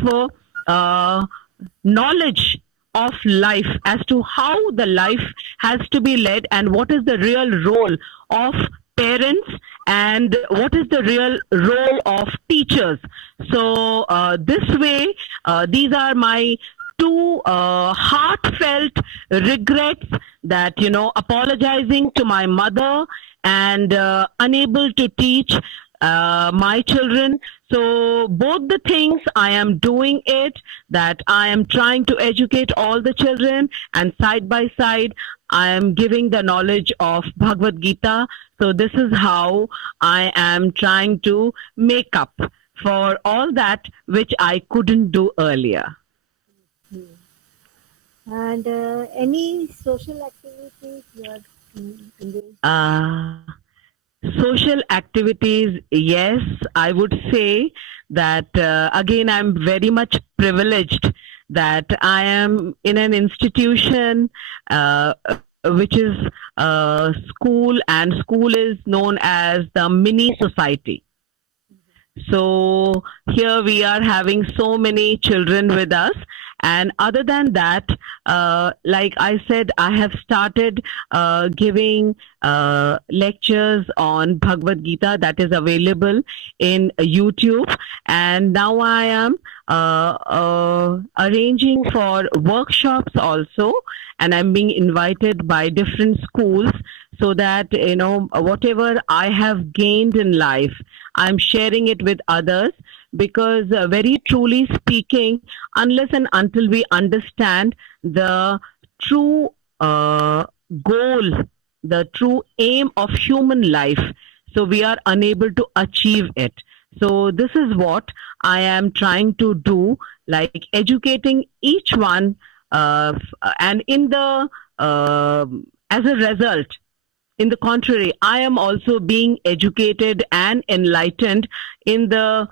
knowledge of life as to how the life has to be led, and what is the real role of parents, and what is the real role of teachers. So this way, these are my two heartfelt regrets, that, apologizing to my mother and unable to teach my children. So both the things I am doing it, that I am trying to educate all the children, and side by side I am giving the knowledge of Bhagavad Gita. So this is how I am trying to make up for all that which I couldn't do earlier. And any social activities you are engaged? Social activities, yes, I would say that again, I'm very much privileged that I am in an institution which is school, and school is known as the mini society. So here we are having so many children with us, And other than that, like I said, I have started giving lectures on Bhagavad Gita that is available in YouTube. And now I am arranging for workshops also, and I'm being invited by different schools, so that whatever I have gained in life, I'm sharing it with others. Because very truly speaking, unless and until we understand the true goal, the true aim of human life, so we are unable to achieve it. So this is what I am trying to do, like educating each one, and in the as a result, in the contrary, I am also being educated and enlightened in the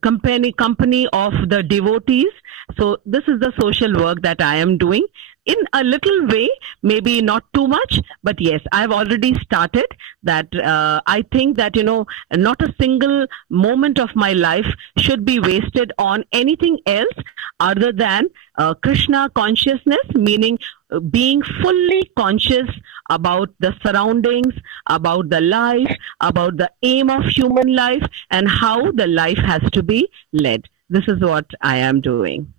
company of the devotees. So this is the social work that I am doing in a little way, maybe not too much, but yes, I've already started that. I think that not a single moment of my life should be wasted on anything else other than Krishna consciousness, meaning being fully conscious about the surroundings, about the life, about the aim of human life, and how the life has to be led. This is what I am doing.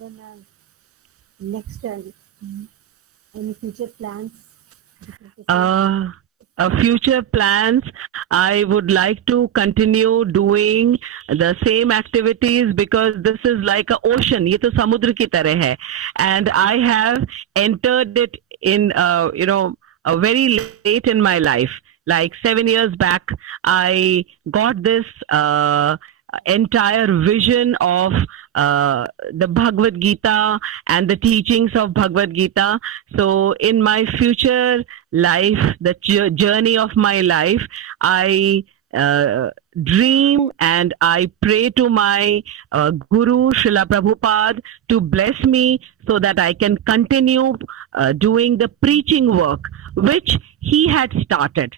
Then next, any future plans? Future plans, I would like to continue doing the same activities, because this is like a ocean. ये तो समुद्र की तरह है, and I have entered it in very late in my life. Like 7 years back, I got this entire vision of the Bhagavad Gita and the teachings of Bhagavad Gita. So in my future life, the journey of my life, I dream and I pray to my Guru Srila Prabhupada to bless me, so that I can continue doing the preaching work which he had started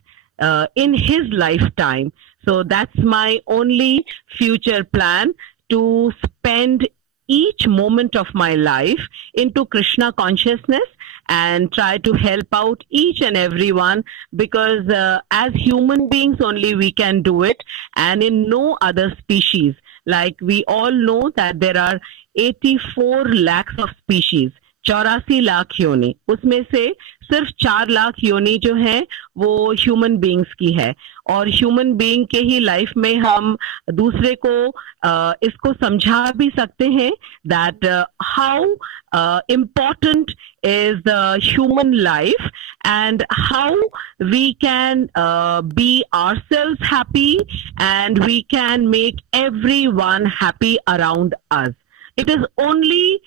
in his lifetime. So that's my only future plan, to spend each moment of my life into Krishna consciousness and try to help out each and every one, because as human beings only we can do it, and in no other species. Like we all know that there are 84 lakhs of species, 84 lakh योनि, उसमें से सिर्फ 4 लाख योनि जो है वो human beings की है, और ह्यूमन बीइंग के ही लाइफ में हम दूसरे को इसको समझा भी सकते हैं that how important is the human life, and how we can be ourselves happy, and we can make everyone happy around us. It is only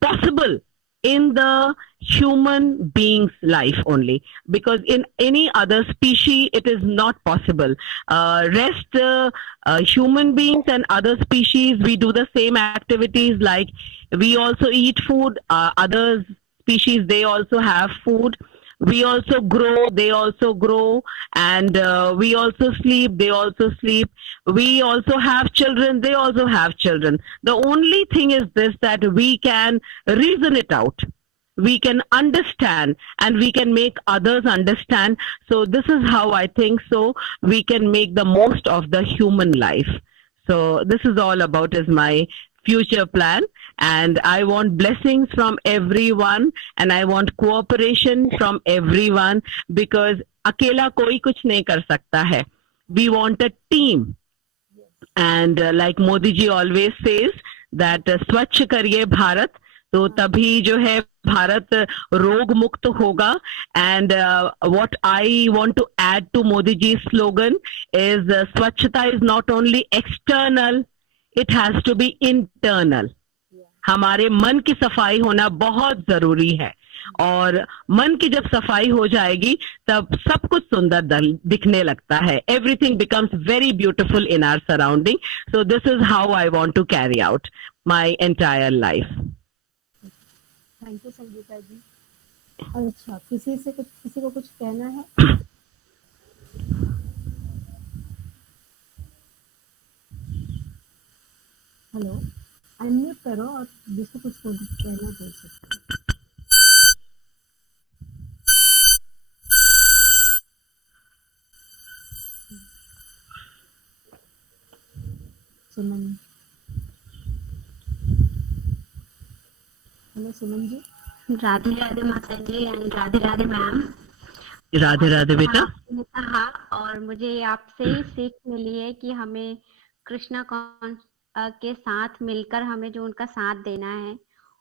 possible in the human being's life only, because in any other species it is not possible. Rest human beings and other species, we do the same activities, like we also eat food, others species, they also have food. We also grow, they also grow, and we also sleep, they also sleep. We also have children, they also have children. The only thing is this, that we can reason it out. We can understand, and we can make others understand. So this is how I think so we can make the most of the human life. So this is all about is my future plan, and I want blessings from everyone, and I want cooperation from everyone, because अकेला कोई कुछ नहीं कर सकता है. We want a team, and like Modi ji always says that स्वच्छ करिए भारत, तो तभी जो है भारत रोग मुक्त होगा. And what I want to add to Modi ji's slogan is स्वच्छता is not only external, it has to be internal. हमारे मन की सफाई होना बहुत जरूरी है, और मन की जब सफाई हो जाएगी तब सब कुछ सुंदर दिखने लगता है. Everything becomes very beautiful in our surrounding. So this is how I want to carry out my entire life. Thank you Sangeeta ji. अच्छा, किसी को कुछ कहना है? हेलो, अनम्यूट कर करो और जिसको कुछ कहना बोल सकते। सुमन, हेलो सुमन जी। राधे राधे माता जी एंड राधे राधे मैम। राधे राधे बेटा। आपने कहा और मुझे आपसे ही सीख मिली है कि हमें कृष्णा के साथ मिलकर हमें जो उनका साथ देना है,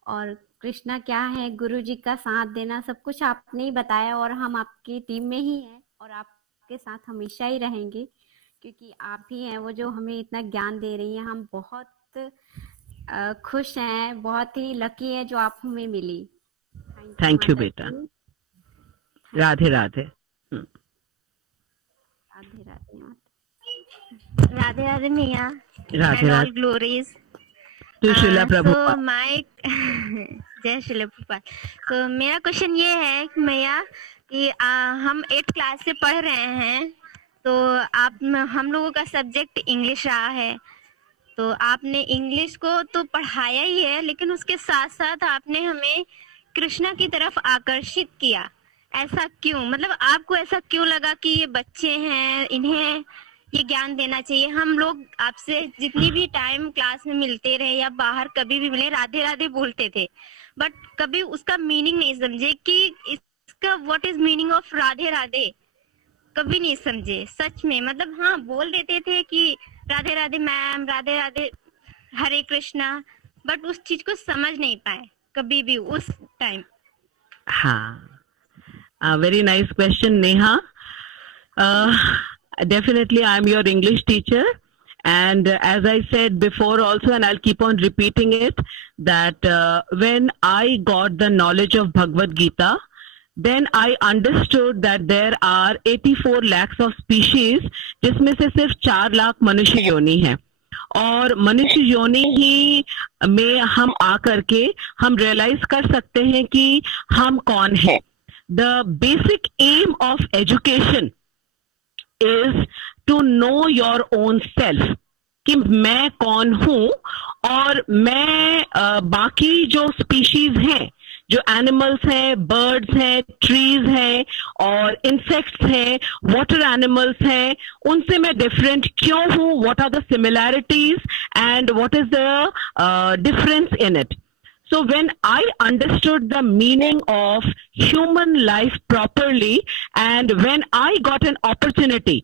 और कृष्णा क्या है, गुरु जी का साथ देना, सब कुछ आपने ही बताया और हम आपकी टीम में ही हैं और आपके साथ हमेशा ही रहेंगे, क्योंकि आप ही हैं वो जो हमें इतना ज्ञान दे रही हैं। हम बहुत खुश हैं, बहुत ही लकी है जो आप हमें मिली। थैंक यू बेटा। राधे राधे। राधे राधे राधे राधे मैया Radhe and all Radhe. Glories to Srila Prabhu. So my जय श्रीला प्रभुपाद। तो मेरा क्वेश्चन ये है कि मैया कि हम 8th क्लास से पढ़ रहे हैं, तो आप हम लोगों का सब्जेक्ट इंग्लिश रहा है, तो आपने इंग्लिश को तो पढ़ाया ही है, लेकिन उसके साथ साथ आपने हमें कृष्णा की तरफ आकर्षित किया। ऐसा क्यों? मतलब आपको ऐसा क्यों लगा कि ये बच्चे हैं, इन्हें ये ज्ञान देना चाहिए? हम लोग आपसे जितनी भी टाइम क्लास में मिलते रहे या बाहर कभी भी मिले, राधे राधे बोलते थे, बट कभी उसका मीनिंग नहीं समझे कि इसका what is meaning of Radhe Radhe, कभी नहीं समझे सच में। मतलब हाँ, बोल देते थे कि Radhe Radhe ma'am, Radhe Radhe, Hare Krishna, but उस चीज को समझ नहीं पाए कभी भी उस टाइम। हाँ, very nice question, Neha. Definitely, I'm your English teacher, and as I said before also, and I'll keep on repeating it, that when I got the knowledge of Bhagavad Gita, then I understood that there are 84 lakhs of species, जिसमें से सिर्फ 4 लाख मनुष्य योनि है, और मनुष्य योनि ही में हम आकर के हम रियलाइज कर सकते हैं कि हम कौन है। The basic aim of education is to know your own self, कि मैं कौन हूं और मैं बाकी जो स्पीशीज हैं, जो एनिमल्स हैं, बर्ड्स हैं, ट्रीज हैं और इंसेक्ट्स हैं, वाटर एनिमल्स हैं, उनसे मैं डिफरेंट क्यों हूं, what are the similarities and what is the difference in it. So when I understood the meaning of human life properly, and when I got an opportunity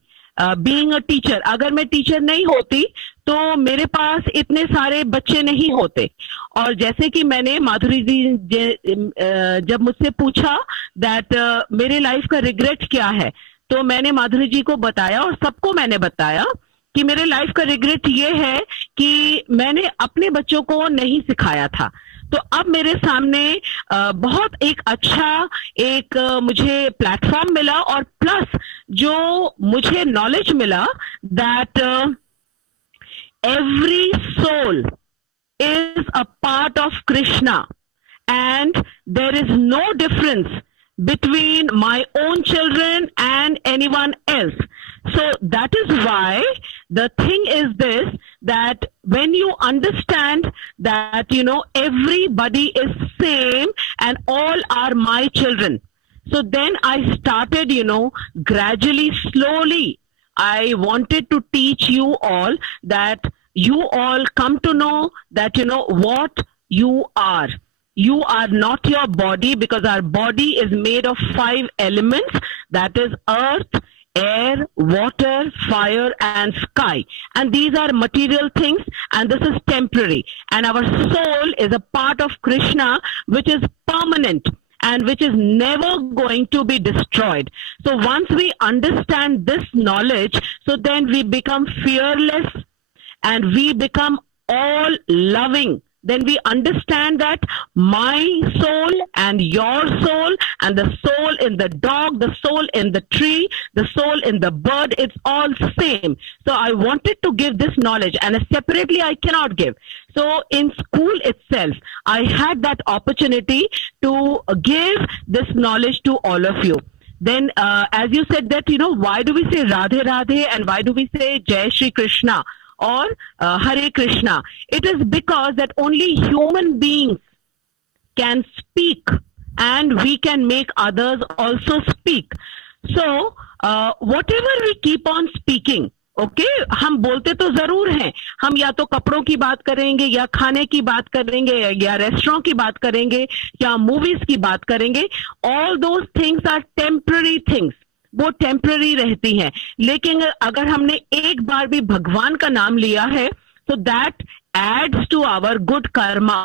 being a teacher, अगर मैं teacher नहीं होती तो मेरे पास इतने सारे बच्चे नहीं होते. और जैसे कि मैंने माधुरी जी जब मुझसे पूछा दैट मेरे लाइफ का रिग्रेट क्या है, तो मैंने माधुरी जी को बताया और सबको मैंने बताया कि मेरे लाइफ का रिग्रेट ये है कि मैंने अपने बच्चों को नहीं सिखाया था. तो अब मेरे सामने बहुत एक अच्छा एक मुझे प्लेटफॉर्म मिला, और प्लस जो मुझे नॉलेज मिला that every soul is a part of Krishna and there is no difference between my own children and anyone else. So that is why the thing is this, that when you understand that, you know, everybody is same and all are my children. So then I started, you know, gradually, slowly, I wanted to teach you all that you all come to know that, you know, what you are. You are not your body, because our body is made of 5 elements, that is earth, air, water, fire and sky, and these are material things and this is temporary, and our soul is a part of Krishna which is permanent and which is never going to be destroyed. So once we understand this knowledge, so then we become fearless and we become all loving. Then we understand that my soul and your soul and the soul in the dog, the soul in the tree, the soul in the bird, it's all same. So I wanted to give this knowledge, and separately I cannot give. So in school itself, I had that opportunity to give this knowledge to all of you. Then as you said that, you know, why do we say Radhe Radhe and why do we say Jai Shri Krishna? or Hare Krishna. It is because that only human beings can speak and we can make others also speak. So whatever we keep on speaking, okay हम बोलते तो जरूर हैं, हम या तो कपड़ों की बात करेंगे या खाने की बात करेंगे या रेस्टोरेंट की बात करेंगे या मूवीज की बात करेंगे. All those things are temporary things, वो टेम्पररी रहती हैं. लेकिन अगर हमने एक बार भी भगवान का नाम लिया है तो that adds to our good karma.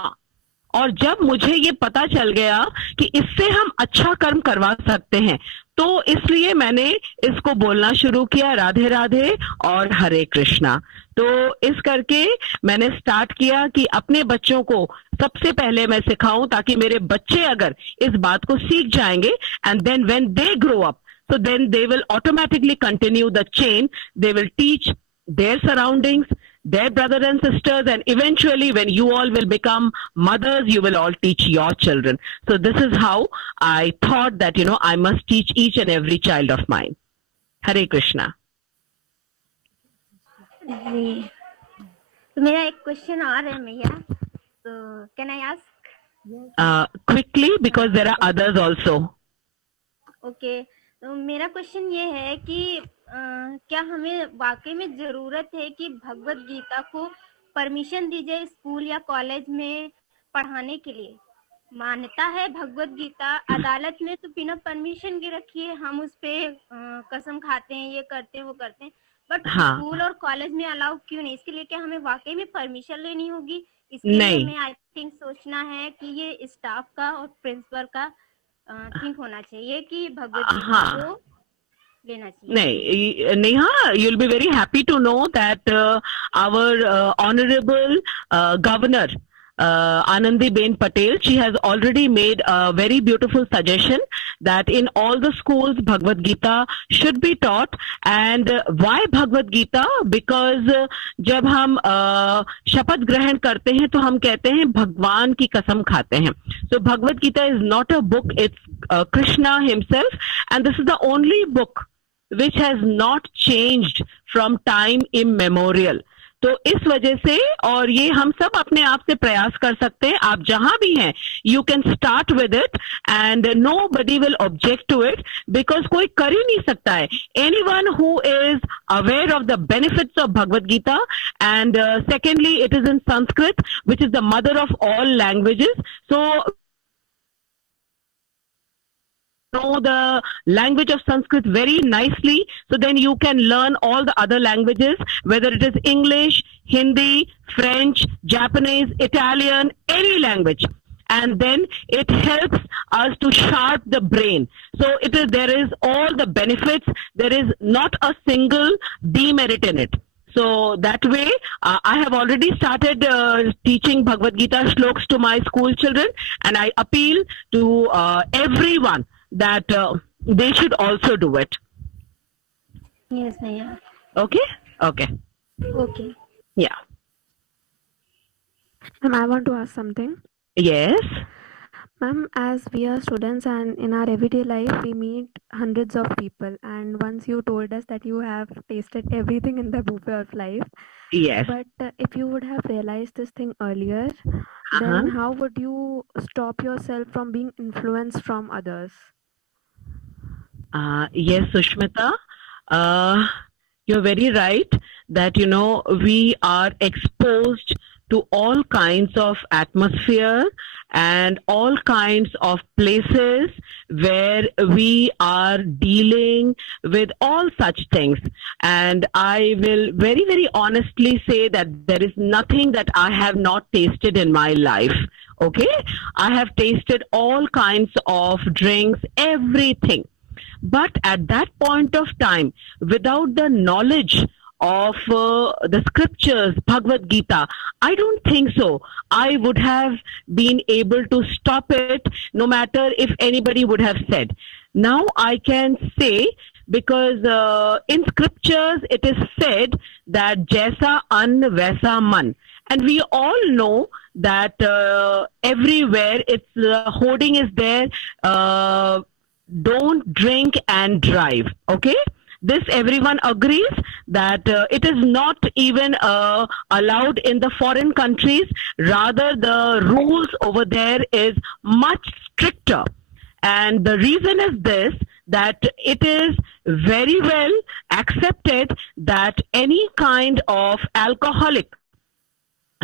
और जब मुझे ये पता चल गया कि इससे हम अच्छा कर्म करवा सकते हैं, तो इसलिए मैंने इसको बोलना शुरू किया, राधे राधे और हरे कृष्णा. तो इस करके मैंने स्टार्ट किया कि अपने बच्चों को सबसे पहले मैं सिखाऊं, ताकि मेरे बच्चे अगर इस बात को सीख जाएंगे and then when they grow up, so then they will automatically continue the chain. They will teach their surroundings, their brothers and sisters, and eventually when you all will become mothers, you will all teach your children. So this is how I thought that, I must teach each and every child of mine. Hare Krishna. जी, तो मेरा एक question और है मैया, तो can I ask? Quickly, because there are others also. Okay, तो मेरा question ये है कि क्या हमें वाकई में जरूरत है कि भगवत गीता को परमिशन दी जाए स्कूल या कॉलेज में पढ़ाने के लिए? मान्यता है भगवत गीता, अदालत में तो बिना परमिशन के रखी है, हम उस पे कसम खाते हैं, ये करते हैं, वो करते हैं, बट हाँ. स्कूल और कॉलेज में अलाउ क्यों नहीं? इसके लिए क्या हमें वाकई में परमिशन लेनी होगी? इसके लिए नहीं. हमें आई थिंक सोचना है कि ये स्टाफ का और प्रिंसिपल का थिंक होना चाहिए कि भगवत गीता हाँ. को लेना चाहिए. नहीं, Neha, you'll be very happy to know that our honorable governor, Anandiben Patel, she has already made a very beautiful suggestion that in all the schools Bhagavad Gita should be taught. And why Bhagavad Gita? Because जब हम शपथ ग्रहण करते हैं तो हम कहते हैं भगवान की कसम खाते हैं. So Bhagavad Gita is not a book, it's Krishna himself, and this is the only book which has not changed from time immemorial. तो इस वजह से, और ये हम सब अपने आप से प्रयास कर सकते हैं, आप जहां भी हैं, you can start with it and nobody will object to it, because कोई कर ही नहीं सकता है. Anyone who is aware of the benefits of Bhagavad Gita, and secondly it is in Sanskrit which is the mother of all languages. So know the language of Sanskrit very nicely, so then you can learn all the other languages, whether it is English, Hindi, French, Japanese, Italian, any language, and then it helps us to sharp the brain. So there is all the benefits, there is not a single demerit in it. So that way, I have already started teaching Bhagavad Gita shloks to my school children, and I appeal to everyone that they should also do it. Yes, ma'am. Okay? Okay. Okay. Yeah. Ma'am, I want to ask something. Yes. Ma'am, as we are students and in our everyday life, we meet hundreds of people. And once you told us that you have tasted everything in the buffet of life. Yes. But if you would have realized this thing earlier, then how would you stop yourself from being influenced from others? Yes, Sushmita. You're very right that, we are exposed to all kinds of atmosphere and all kinds of places where we are dealing with all such things. And I will very, very honestly say that there is nothing that I have not tasted in my life. Okay? I have tasted all kinds of drinks, everything. But at that point of time, without the knowledge of the scriptures, Bhagavad Gita, I don't think so I would have been able to stop it, no matter if anybody would have said. Now I can say, because in scriptures it is said that Jaisa Ann Vaisa Man. And we all know that everywhere it's hoarding is there, don't drink and drive. Okay? This everyone agrees that it is not even allowed in the foreign countries. Rather, the rules over there is much stricter. And the reason is this, that it is very well accepted that any kind of alcoholic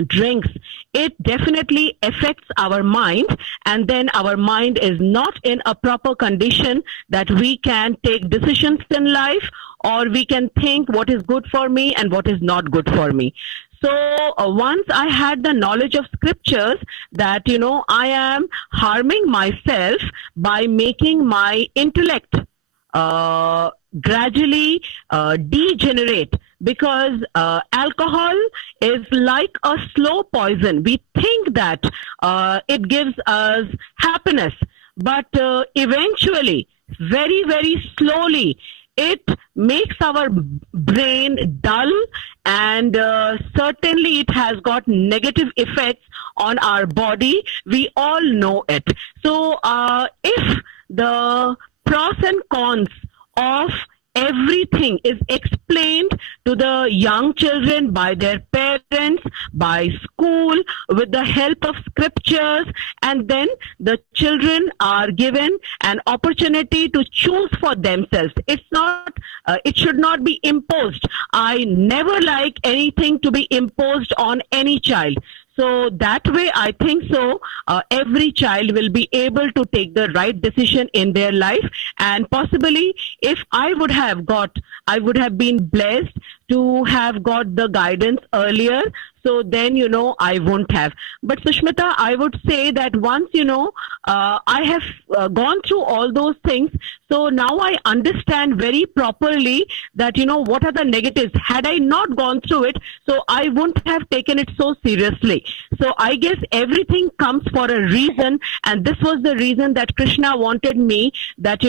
drinks, it definitely affects our mind, and then our mind is not in a proper condition that we can take decisions in life, or we can think what is good for me and what is not good for me. So once I had the knowledge of scriptures that, I am harming myself by making my intellect gradually degenerate, because alcohol is like a slow poison. We think that it gives us happiness, but eventually, very, very slowly, it makes our brain dull, and certainly it has got negative effects on our body. We all know it. So if the pros and cons of everything is explained to the young children by their parents, by school, with the help of scriptures, and then the children are given an opportunity to choose for themselves. It should not be imposed. I never like anything to be imposed on any child. So that way, I think so, every child will be able to take the right decision in their life. And possibly, if I would have been blessed to have got the guidance earlier, so then, I won't have. But Sushmita, I would say that once, I have gone through all those things, so now I understand very properly that, what are the negatives. Had I not gone through it, so I wouldn't have taken it so seriously. So I guess everything comes for a reason, and this was the reason that Krishna wanted me that,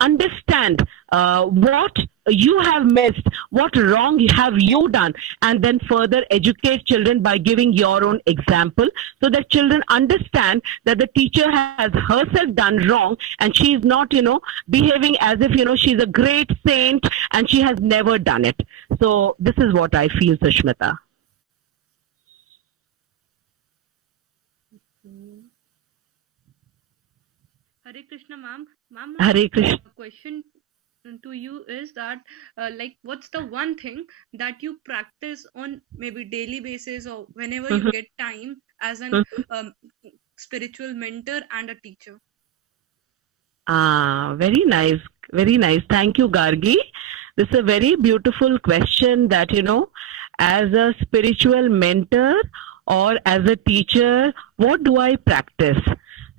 understand what you have missed, what wrong have you done, and then further educate children by giving your own example, so that children understand that the teacher has herself done wrong, and she is not, behaving as if, she's a great saint and she has never done it. So this is what I feel, Sushmita. Hare Krishna, ma'am. Ma'am, Hare Krishna. question to you is that what's the one thing that you practice on maybe daily basis or whenever you get time as an spiritual mentor and a teacher? Very nice. Very nice. Thank you, Gargi. This is a very beautiful question that, as a spiritual mentor or as a teacher, what do I practice?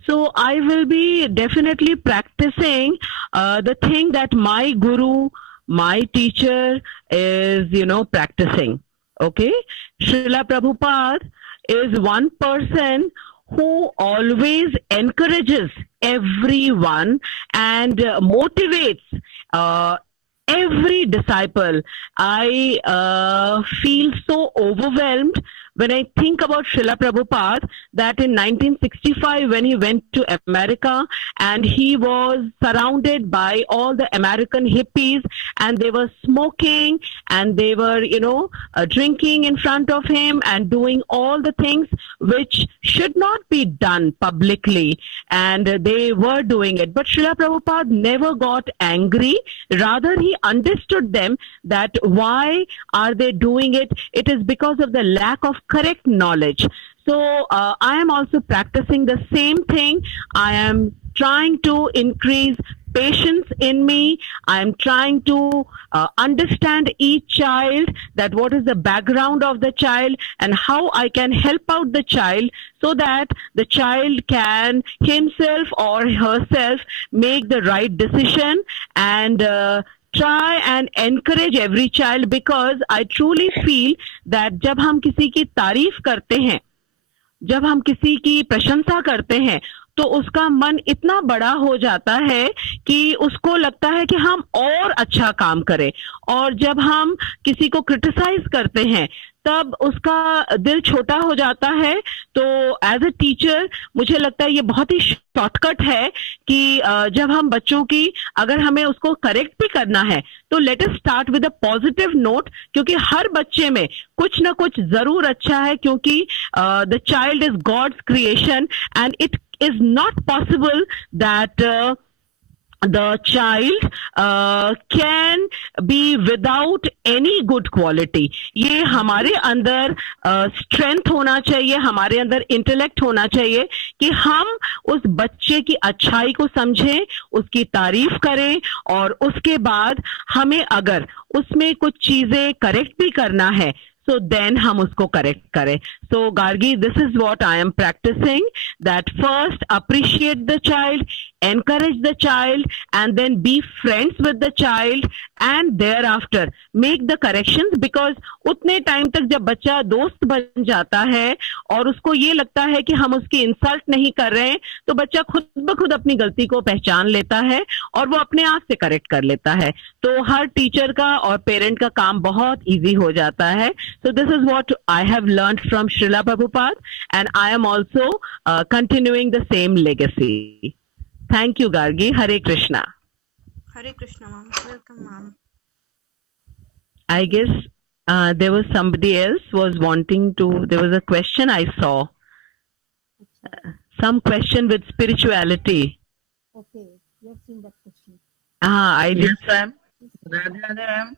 So I will be definitely practicing the thing that my guru, my teacher is, practicing. Okay? Srila Prabhupada is one person who always encourages everyone and motivates every disciple. I feel so overwhelmed when I think about Srila Prabhupada, that in 1965 when he went to America and he was surrounded by all the American hippies, and they were smoking and they were, drinking in front of him and doing all the things which should not be done publicly, and they were doing it. But Srila Prabhupada never got angry. Rather, he understood them that why are they doing it? It is because of the lack of correct knowledge. So I am also practicing the same thing. I am trying to increase patience in me. I am trying to understand each child, that what is the background of the child and how I can help out the child so that the child can himself or herself make the right decision, and try and encourage every child, because I truly feel that जब हम किसी की तारीफ करते हैं, जब हम किसी की प्रशंसा करते हैं, तो उसका मन इतना बड़ा हो जाता है कि उसको लगता है कि हम और अच्छा काम करें, और जब हम किसी को क्रिटिसाइज करते हैं तब उसका दिल छोटा हो जाता है। तो एज अ टीचर मुझे लगता है ये बहुत ही शॉर्टकट है कि जब हम बच्चों की, अगर हमें उसको करेक्ट भी करना है तो let us start with a positive note, क्योंकि हर बच्चे में कुछ ना कुछ जरूर अच्छा है, क्योंकि the child is God's creation and it is not possible that the child can be without any good quality. ये हमारे अंदर strength होना चाहिए, हमारे अंदर intellect होना चाहिए कि हम उस बच्चे की अच्छाई को समझें, उसकी तारीफ करें, और उसके बाद हमें अगर उसमें कुछ चीजें करेक्ट भी करना है so then हम उसको करेक्ट करें. So Gargi, this is what I am practicing, that first appreciate the child, encourage the child, and then be friends with the child, and thereafter make the corrections, because उतने time तक जब बच्चा दोस्त बन जाता है और उसको ये लगता है कि हम उसकी इंसल्ट नहीं कर रहे हैं, तो बच्चा खुद ब खुद अपनी गलती को पहचान लेता है और वो अपने आप से करेक्ट कर लेता है. तो हर टीचर का और पेरेंट का काम बहुत इजी हो जाता है. So this is what I have learned from Srila Prabhupada, and I am also continuing the same legacy. Thank you, Gargi. Hare Krishna. Hare Krishna, ma'am. Welcome, ma'am. I guess there was somebody else was wanting to, there was a question I saw. Some question with spirituality. Okay, let's see that question. I did. Yes, ma'am. Radhe Radhe, ma'am.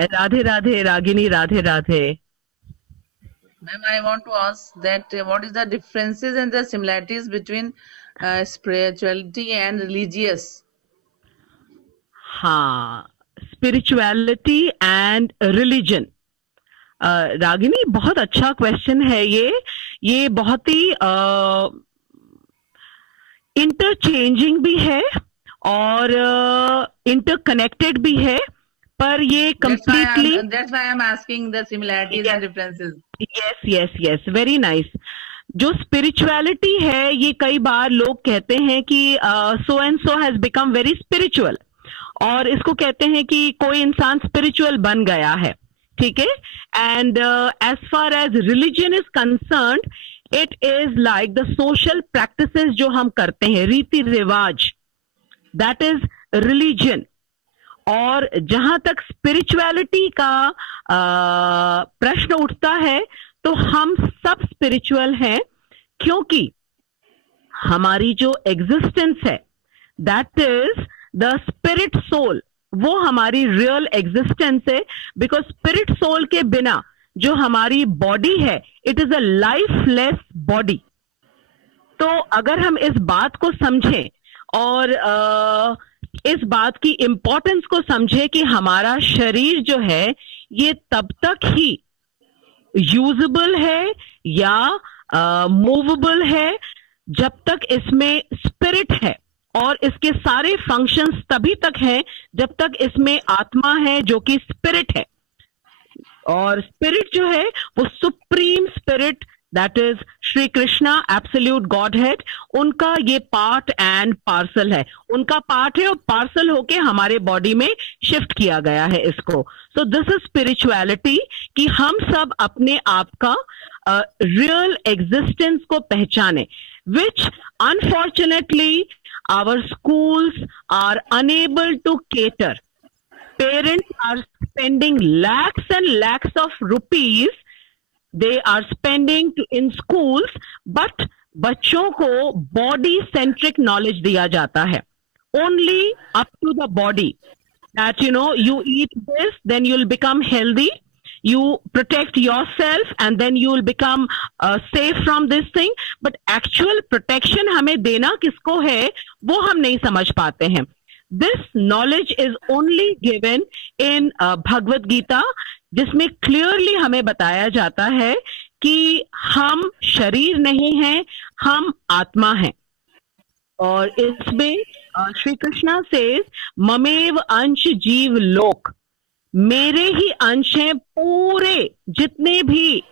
Radhe Radhe, Ragini, Radhe Radhe. Ma'am, I want to ask that what is the differences and the similarities between spirituality and religious? हाँ, spirituality and religion. Ragini, बहुत अच्छा question है ये बहुत ही interchanging भी है और interconnected भी है, पर ये completely. That's why I'm asking the similarities and differences. Yes, very nice. जो spirituality है, ये कई बार लोग कहते हैं कि so and so has become very spiritual, और इसको कहते हैं कि कोई इंसान spiritual बन गया है, ठीक है. And as far as religion is concerned, it is like the social practices जो हम करते हैं, रीति रिवाज, that is religion. और जहां तक स्पिरिचुअलिटी का प्रश्न उठता है, तो हम सब स्पिरिचुअल हैं, क्योंकि हमारी जो एग्जिस्टेंस है, that is the spirit soul, वो हमारी रियल एग्जिस्टेंस है. बिकॉज स्पिरिट सोल के बिना जो हमारी बॉडी है, it is a lifeless body. तो अगर हम इस बात को समझें और इस बात की इंपॉर्टेंस को समझे कि हमारा शरीर जो है ये तब तक ही यूजेबल है या मूवेबल है जब तक इसमें स्पिरिट है, और इसके सारे फंक्शंस तभी तक हैं जब तक इसमें आत्मा है जो कि स्पिरिट है. और स्पिरिट जो है वो supreme spirit, that is Shri Krishna, absolute godhead, उनका ये पार्ट एंड पार्सल है, उनका पार्ट है और पार्सल होके हमारे बॉडी में शिफ्ट किया गया है इसको. सो दिस इज स्पिरिचुअलिटी, कि हम सब अपने आप का रियल एग्जिस्टेंस को पहचाने, विच unfortunately our schools are unable to cater. Parents are spending lakhs and lakhs of rupees, they are spending in schools, but बच्चों को body centric knowledge दिया जाता है, only up to the body, that you eat this, then you'll become healthy, you protect yourself, and then you will become safe from this thing. But actual protection हमें देना किसको है, वो हम नहीं समझ पाते हैं. This knowledge is only given in Bhagavad Gita, जिसमें clearly हमें बताया जाता है कि हम शरीर नहीं हैं, हम आत्मा हैं. और इसमें श्री कृष्णा से ममेव अंश जीव लोक, मेरे ही अंश हैं, पूरे जितने भी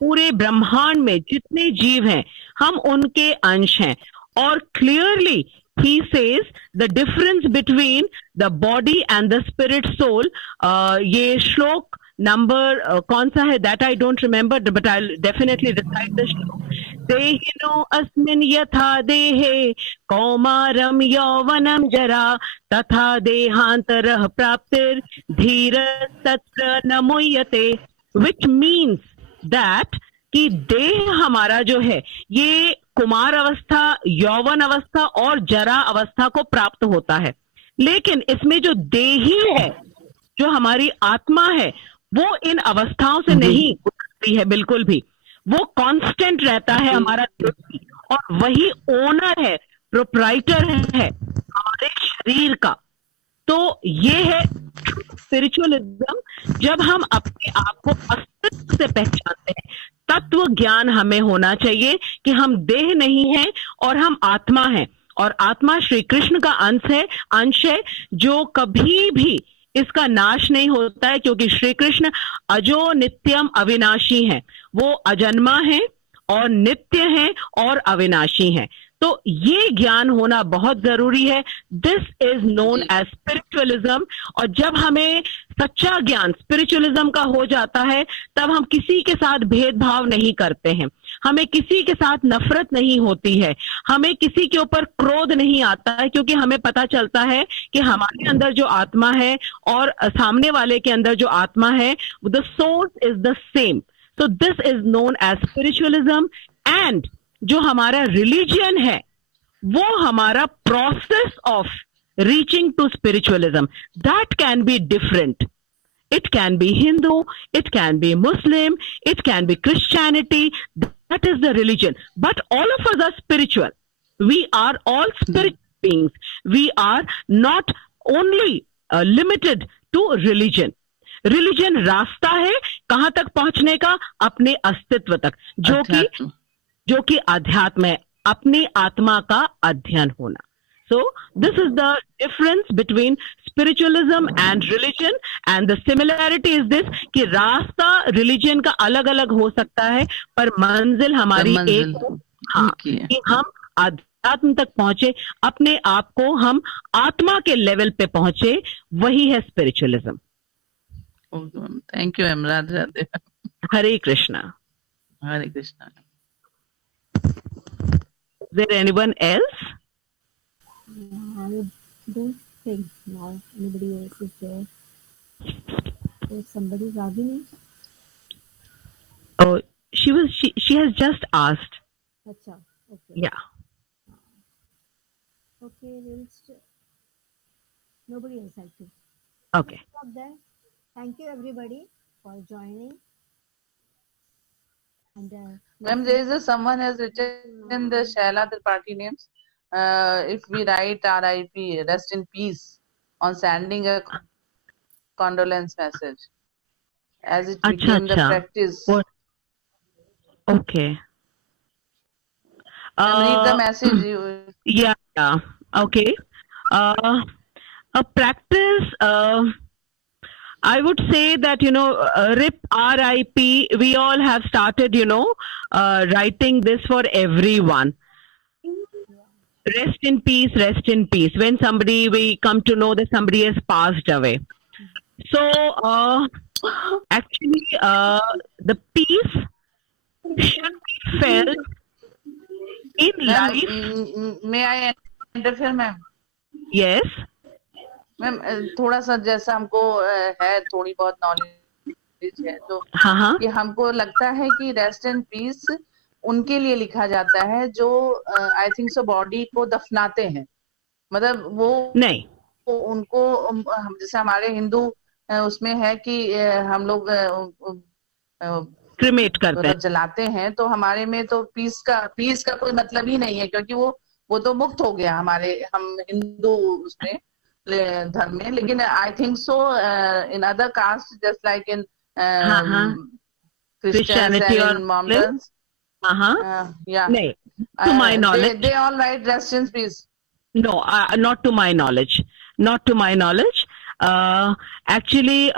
पूरे ब्रह्मांड में जितने जीव हैं हम उनके अंश हैं. और clearly he says the difference between the body and the spirit soul. ये श्लोक नंबर कौन सा है, that I don't remember, but I'll definitely recite the श्लोक. देहिनो अस्मिन् यथा देहे कौमारं यौवनं जरा तथा देहांतरः प्राप्तिर धीरः तत्र न मुह्यते, which means that कि देह हमारा जो है ये कुमार अवस्था, यौवन अवस्था और जरा अवस्था को प्राप्त होता है, लेकिन इसमें जो देही है, जो हमारी आत्मा है, वो इन अवस्थाओं से नहीं गुजरती है बिल्कुल भी. वो कांस्टेंट रहता है हमारा देही, और वही ओनर है, प्रोप्राइटर है हमारे शरीर का. तो ये है स्पिरिचुअलिज्म. जब हम अपने आप को अस्तित्व से पहचानते हैं, तत्व ज्ञान हमें होना चाहिए कि हम देह नहीं हैं और हम आत्मा हैं, और आत्मा श्री कृष्ण का अंश है जो कभी भी इसका नाश नहीं होता है, क्योंकि श्री कृष्ण अजो नित्यम अविनाशी हैं. वो अजन्मा है और नित्य हैं और अविनाशी हैं. तो ये ज्ञान होना बहुत जरूरी है. This is known as spiritualism. और जब हमें सच्चा ज्ञान स्पिरिचुअलिज्म का हो जाता है, तब हम किसी के साथ भेदभाव नहीं करते हैं, हमें किसी के साथ नफरत नहीं होती है, हमें किसी के ऊपर क्रोध नहीं आता है, क्योंकि हमें पता चलता है कि हमारे अंदर जो आत्मा है और सामने वाले के अंदर जो आत्मा है, the source is the same. So this is known as spiritualism. And जो हमारा रिलीजियन है वो हमारा process of reaching to spiritualism. That can be different. It can be Hindu, it can be Muslim, it can be Christianity. That is the religion. But all of us are spiritual. We are all spiritual beings. We are not only limited to religion. Religion रास्ता है कहां तक पहुंचने का, अपने अस्तित्व तक, जो कि अध्यात्म है, अपनी आत्मा का अध्ययन होना. So this is the difference between spiritualism and religion, and the similarity is this कि रास्ता religion का अलग अलग हो सकता है, पर मंजिल हमारी एक हो. हाँ, कि हम आध्यात्म तक पहुंचे, अपने आप को हम आत्मा के लेवल पे पहुंचे, वही है spiritualism. Thank you ma'am. Radhe Radhe. Hare Krishna. Hare Krishna. Is there anyone else? I don't think now anybody else is there. Is somebody Ragini? Oh, she has just asked. Acha, okay. Yeah. Okay, nobody else I think. Okay. Stop there. Thank you everybody for joining. And Ma'am, there is someone has written the Shaila Tripathi names. If we write RIP, rest in peace, on sending a condolence message, as it became the practice. What? Okay. Read the message. Yeah. Okay. A practice. I would say that, RIP, we all have started, writing this for everyone. Rest in peace, rest in peace. When we come to know that somebody has passed away. So, actually, the peace should be felt in life. May I interfere, ma'am? Yes. Ma'am थोड़ा सा जैसा हमको है थोड़ी बहुत knowledge है, तो हाँ. कि हमको लगता है कि रेस्ट एंड पीस उनके लिए लिखा जाता है जो आई थिंक सो बॉडी को दफनाते हैं. मतलब वो नहीं, उनको जैसे हमारे हिंदू उसमें है कि हम लोग क्रिमेट करते हैं, जलाते हैं, तो हमारे में तो पीस का कोई मतलब ही नहीं है, क्योंकि वो तो मुक्त हो गया हम हिंदू उसमें धर्म में. लेकिन I think so in other caste just like in Christianity or Mormons, नहीं, to my knowledge they all write rest in peace. No, not to my knowledge. Not to my knowledge. Actually,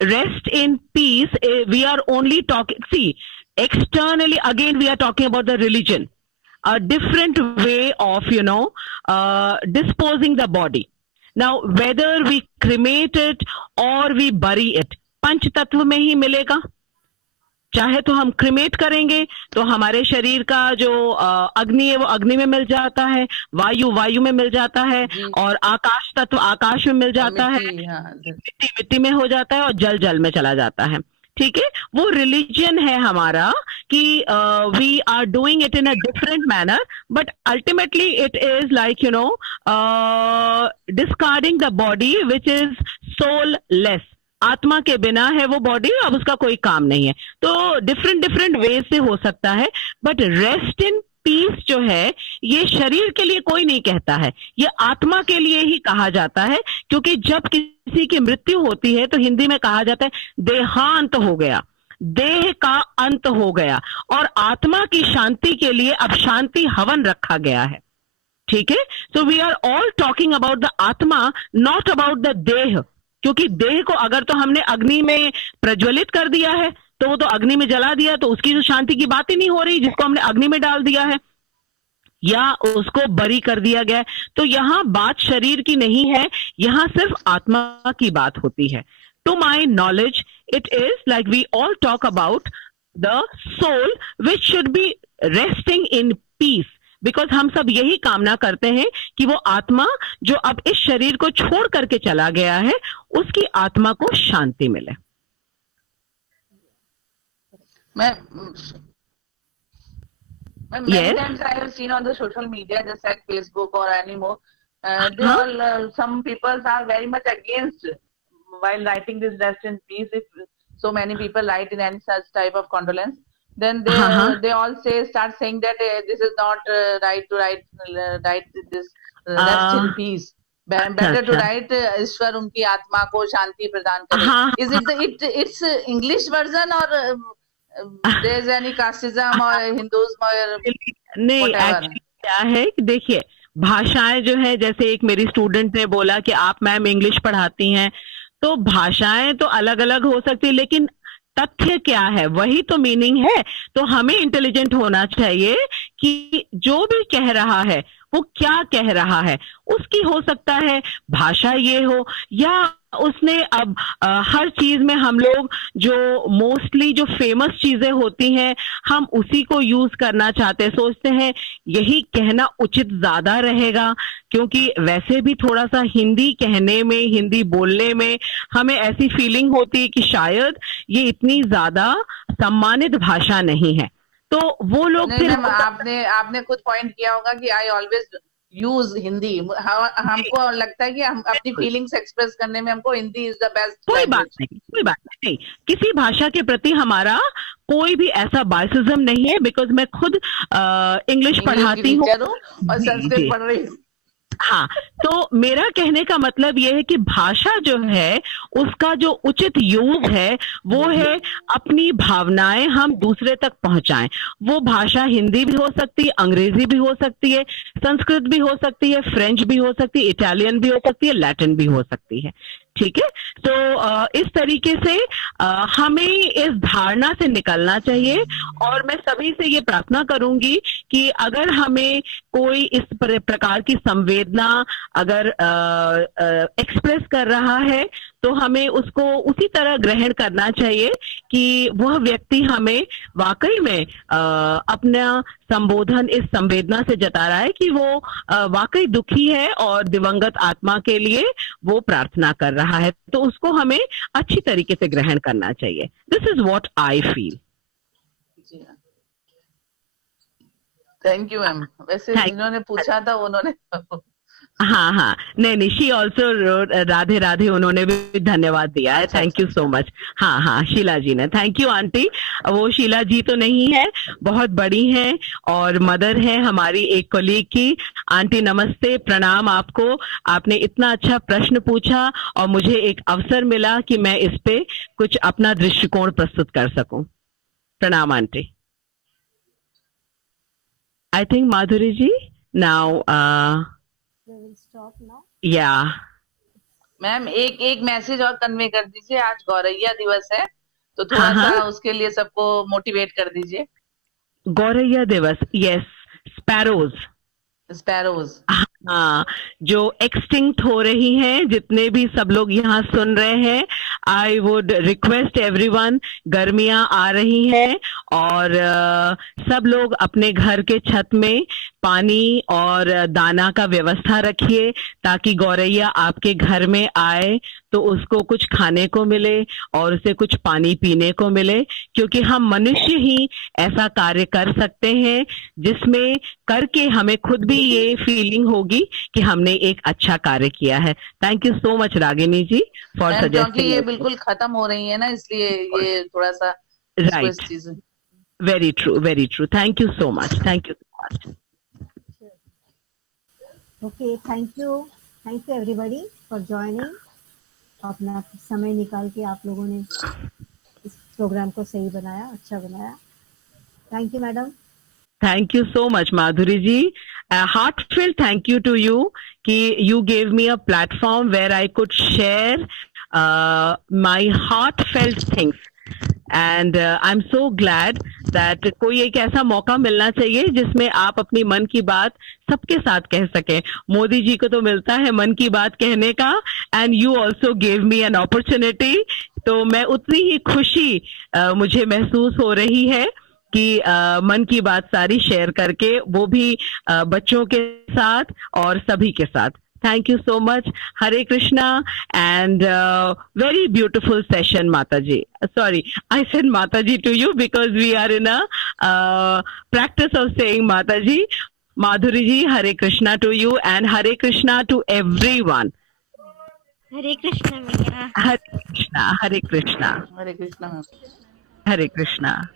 rest in peace. We are only talking. See, externally, again, we are talking about the religion. a different way of, disposing the body. Now, whether we cremate it or we bury it, पंच तत्व में ही मिलेगा. चाहे तो हम cremate करेंगे तो हमारे शरीर का जो अग्नि है वो अग्नि में मिल जाता है, वायु में मिल जाता है, और आकाश तत्व आकाश में मिल जाता है, मिट्टी में हो जाता है, और जल में चला जाता है. ठीक है, वो रिलीजन है हमारा कि we are doing it in a different manner, but ultimately it is like discarding the body which is soulless. आत्मा के बिना है वो बॉडी, अब उसका कोई काम नहीं है. तो डिफरेंट वे से हो सकता है, बट रेस्ट इन पीस जो है ये शरीर के लिए कोई नहीं कहता है, ये आत्मा के लिए ही कहा जाता है. क्योंकि जब किसी की मृत्यु होती है तो हिंदी में कहा जाता है देहांत हो गया, देह का अंत हो गया, और आत्मा की शांति के लिए अब शांति हवन रखा गया है. ठीक है, so we are all talking about the atma, not about the deh. क्योंकि देह को अगर तो हमने अग्नि में प्रज्वलित कर दिया है तो वो तो अग्नि में जला दिया, तो उसकी जो शांति की बात ही नहीं हो रही जिसको हमने अग्नि में डाल दिया है या उसको बरी कर दिया गया है. तो यहाँ बात शरीर की नहीं है, यहाँ सिर्फ आत्मा की बात होती है. To my knowledge it is like we all talk about the soul which should be resting in peace, because हम सब यही कामना करते हैं कि वो आत्मा जो अब इस शरीर को छोड़ करके चला गया है उसकी आत्मा को शांति मिले. Many times I have seen on the social media, just like Facebook or any more, they all, some people are very much against while writing this rest in peace. If so many people write in any such type of condolence, then they all start saying that this is not right to write this rest in peace. Better to write ईश्वर उनकी आत्मा को शांति प्रदान करे. Is it it's English version or there is any casteism or Hinduism or नहीं? Actually क्या है कि देखिए भाषाएं जो है, जैसे एक मेरी स्टूडेंट ने बोला कि आप मैम इंग्लिश पढ़ाती हैं, तो भाषाएं तो अलग अलग हो सकती है लेकिन तथ्य क्या है वही तो मीनिंग है. तो हमें इंटेलिजेंट होना चाहिए कि जो भी कह रहा है वो क्या कह रहा है. उसकी हो सकता है भाषा ये हो, या उसने अब हर चीज में हम लोग जो मोस्टली जो फेमस चीजें होती हैं हम उसी को यूज करना चाहते हैं, सोचते हैं यही कहना उचित ज्यादा रहेगा. क्योंकि वैसे भी थोड़ा सा हिंदी कहने में, हिंदी बोलने में हमें ऐसी फीलिंग होती है कि शायद ये इतनी ज्यादा सम्मानित भाषा नहीं है. तो वो लोग फिर आपने खुद पॉइंट किया होगा कि आई ऑलवेज यूज हिंदी. हमको लगता है कि हम अपनी फीलिंग्स एक्सप्रेस करने में हमको हिंदी इज द बेस्ट. कोई बात नहीं. किसी भाषा के प्रति हमारा कोई भी ऐसा बायसिज्म नहीं है, बिकॉज मैं खुद इंग्लिश पढ़ाती हूँ और संस्कृत पढ़ रही हूँ. हाँ, तो मेरा कहने का मतलब यह है कि भाषा जो है उसका जो उचित यूज है वो है अपनी भावनाएं हम दूसरे तक पहुंचाएं. वो भाषा हिंदी भी हो सकती है, अंग्रेजी भी हो सकती है, संस्कृत भी हो सकती है, फ्रेंच भी हो सकती है, इटालियन भी हो सकती है, लैटिन भी हो सकती है. ठीक है, तो इस तरीके से हमें इस धारणा से निकलना चाहिए. और मैं सभी से ये प्रार्थना करूंगी कि अगर हमें कोई इस प्रकार की संवेदना अगर एक्सप्रेस कर रहा है तो हमें उसको उसी तरह ग्रहण करना चाहिए कि वह व्यक्ति हमें वाकई में अपना संबोधन इस संवेदना से जता रहा है कि वो वाकई दुखी है और दिवंगत आत्मा के लिए वो प्रार्थना कर रहा है. तो उसको हमें अच्छी तरीके से ग्रहण करना चाहिए. This is what I feel. Thank you ma'am. वैसे जिन्होंने पूछा था उन्होंने हाँ, नहीं, शी ऑल्सो राधे राधे, उन्होंने भी धन्यवाद दिया है. Thank you so much. हाँ, शीला जी ने. Thank you aunty. वो शीला जी तो नहीं है, बहुत बड़ी हैं और मदर है हमारी एक कोलीग की. आंटी नमस्ते, प्रणाम आपको. आपने इतना अच्छा प्रश्न पूछा और मुझे एक अवसर मिला कि मैं इस पे कुछ अपना दृष्टिकोण प्रस्तुत कर सकूं. प्रणाम aunty. I think Madhuri ji now या मैम एक मैसेज और कन्वे कर दीजिए. आज गौरैया दिवस है तो थोड़ा सा उसके लिए सबको मोटिवेट कर दीजिए. गौरैया दिवस, यस, sparrows. हाँ, जो एक्सटिंक्ट हो रही हैं, जितने भी सब लोग यहाँ सुन रहे हैं, आई वुड रिक्वेस्ट एवरीवन, गर्मियाँ आ रही हैं और सब लोग अपने घर के छत में पानी और दाना का व्यवस्था रखिए, ताकि गौरैया आपके घर में आए तो उसको कुछ खाने को मिले और उसे कुछ पानी पीने को मिले, क्योंकि हम मनुष्य ही ऐसा कार्य कर सकते हैं जिसमें करके हमें खुद भी ये फीलिंग होगी कि हमने एक अच्छा कार्य किया है. Thank you so much Ragini ji for क्योंकि सजेस्टिंग. ये बिल्कुल खत्म हो रही है ना, इसलिए ये थोड़ा सा राइट, चीजें. Very true, very true. Thank you so much, thank you so much. Okay, thank you everybody for joining. अपना समय निकाल के आप लोगों ने इस प्रोग्राम को सही बनाया, अच्छा बनाया. Thank you madam. Thank you so much, Madhuri ji. A heartfelt thank you to you कि you gave me a platform where I could share my heartfelt things. And I'm so glad that कोई एक ऐसा मौका मिलना चाहिए जिसमें आप अपनी मन की बात सबके साथ कह सकें. मोदी जी को तो मिलता है मन की बात कहने का, and you also gave me an opportunity. तो मैं उतनी ही खुशी मुझे महसूस हो रही है कि मन की बात सारी शेयर करके, वो भी बच्चों के साथ और सभी के साथ. Thank you so much. Hare Krishna and very beautiful session Mata ji. Sorry, I said Mata ji to you because we are in a practice of saying Mata ji. Madhuri ji, Hare Krishna to you and Hare Krishna to everyone. Hare Krishna Maiya. Hare Krishna, Hare Krishna, Hare Krishna. Hare Krishna.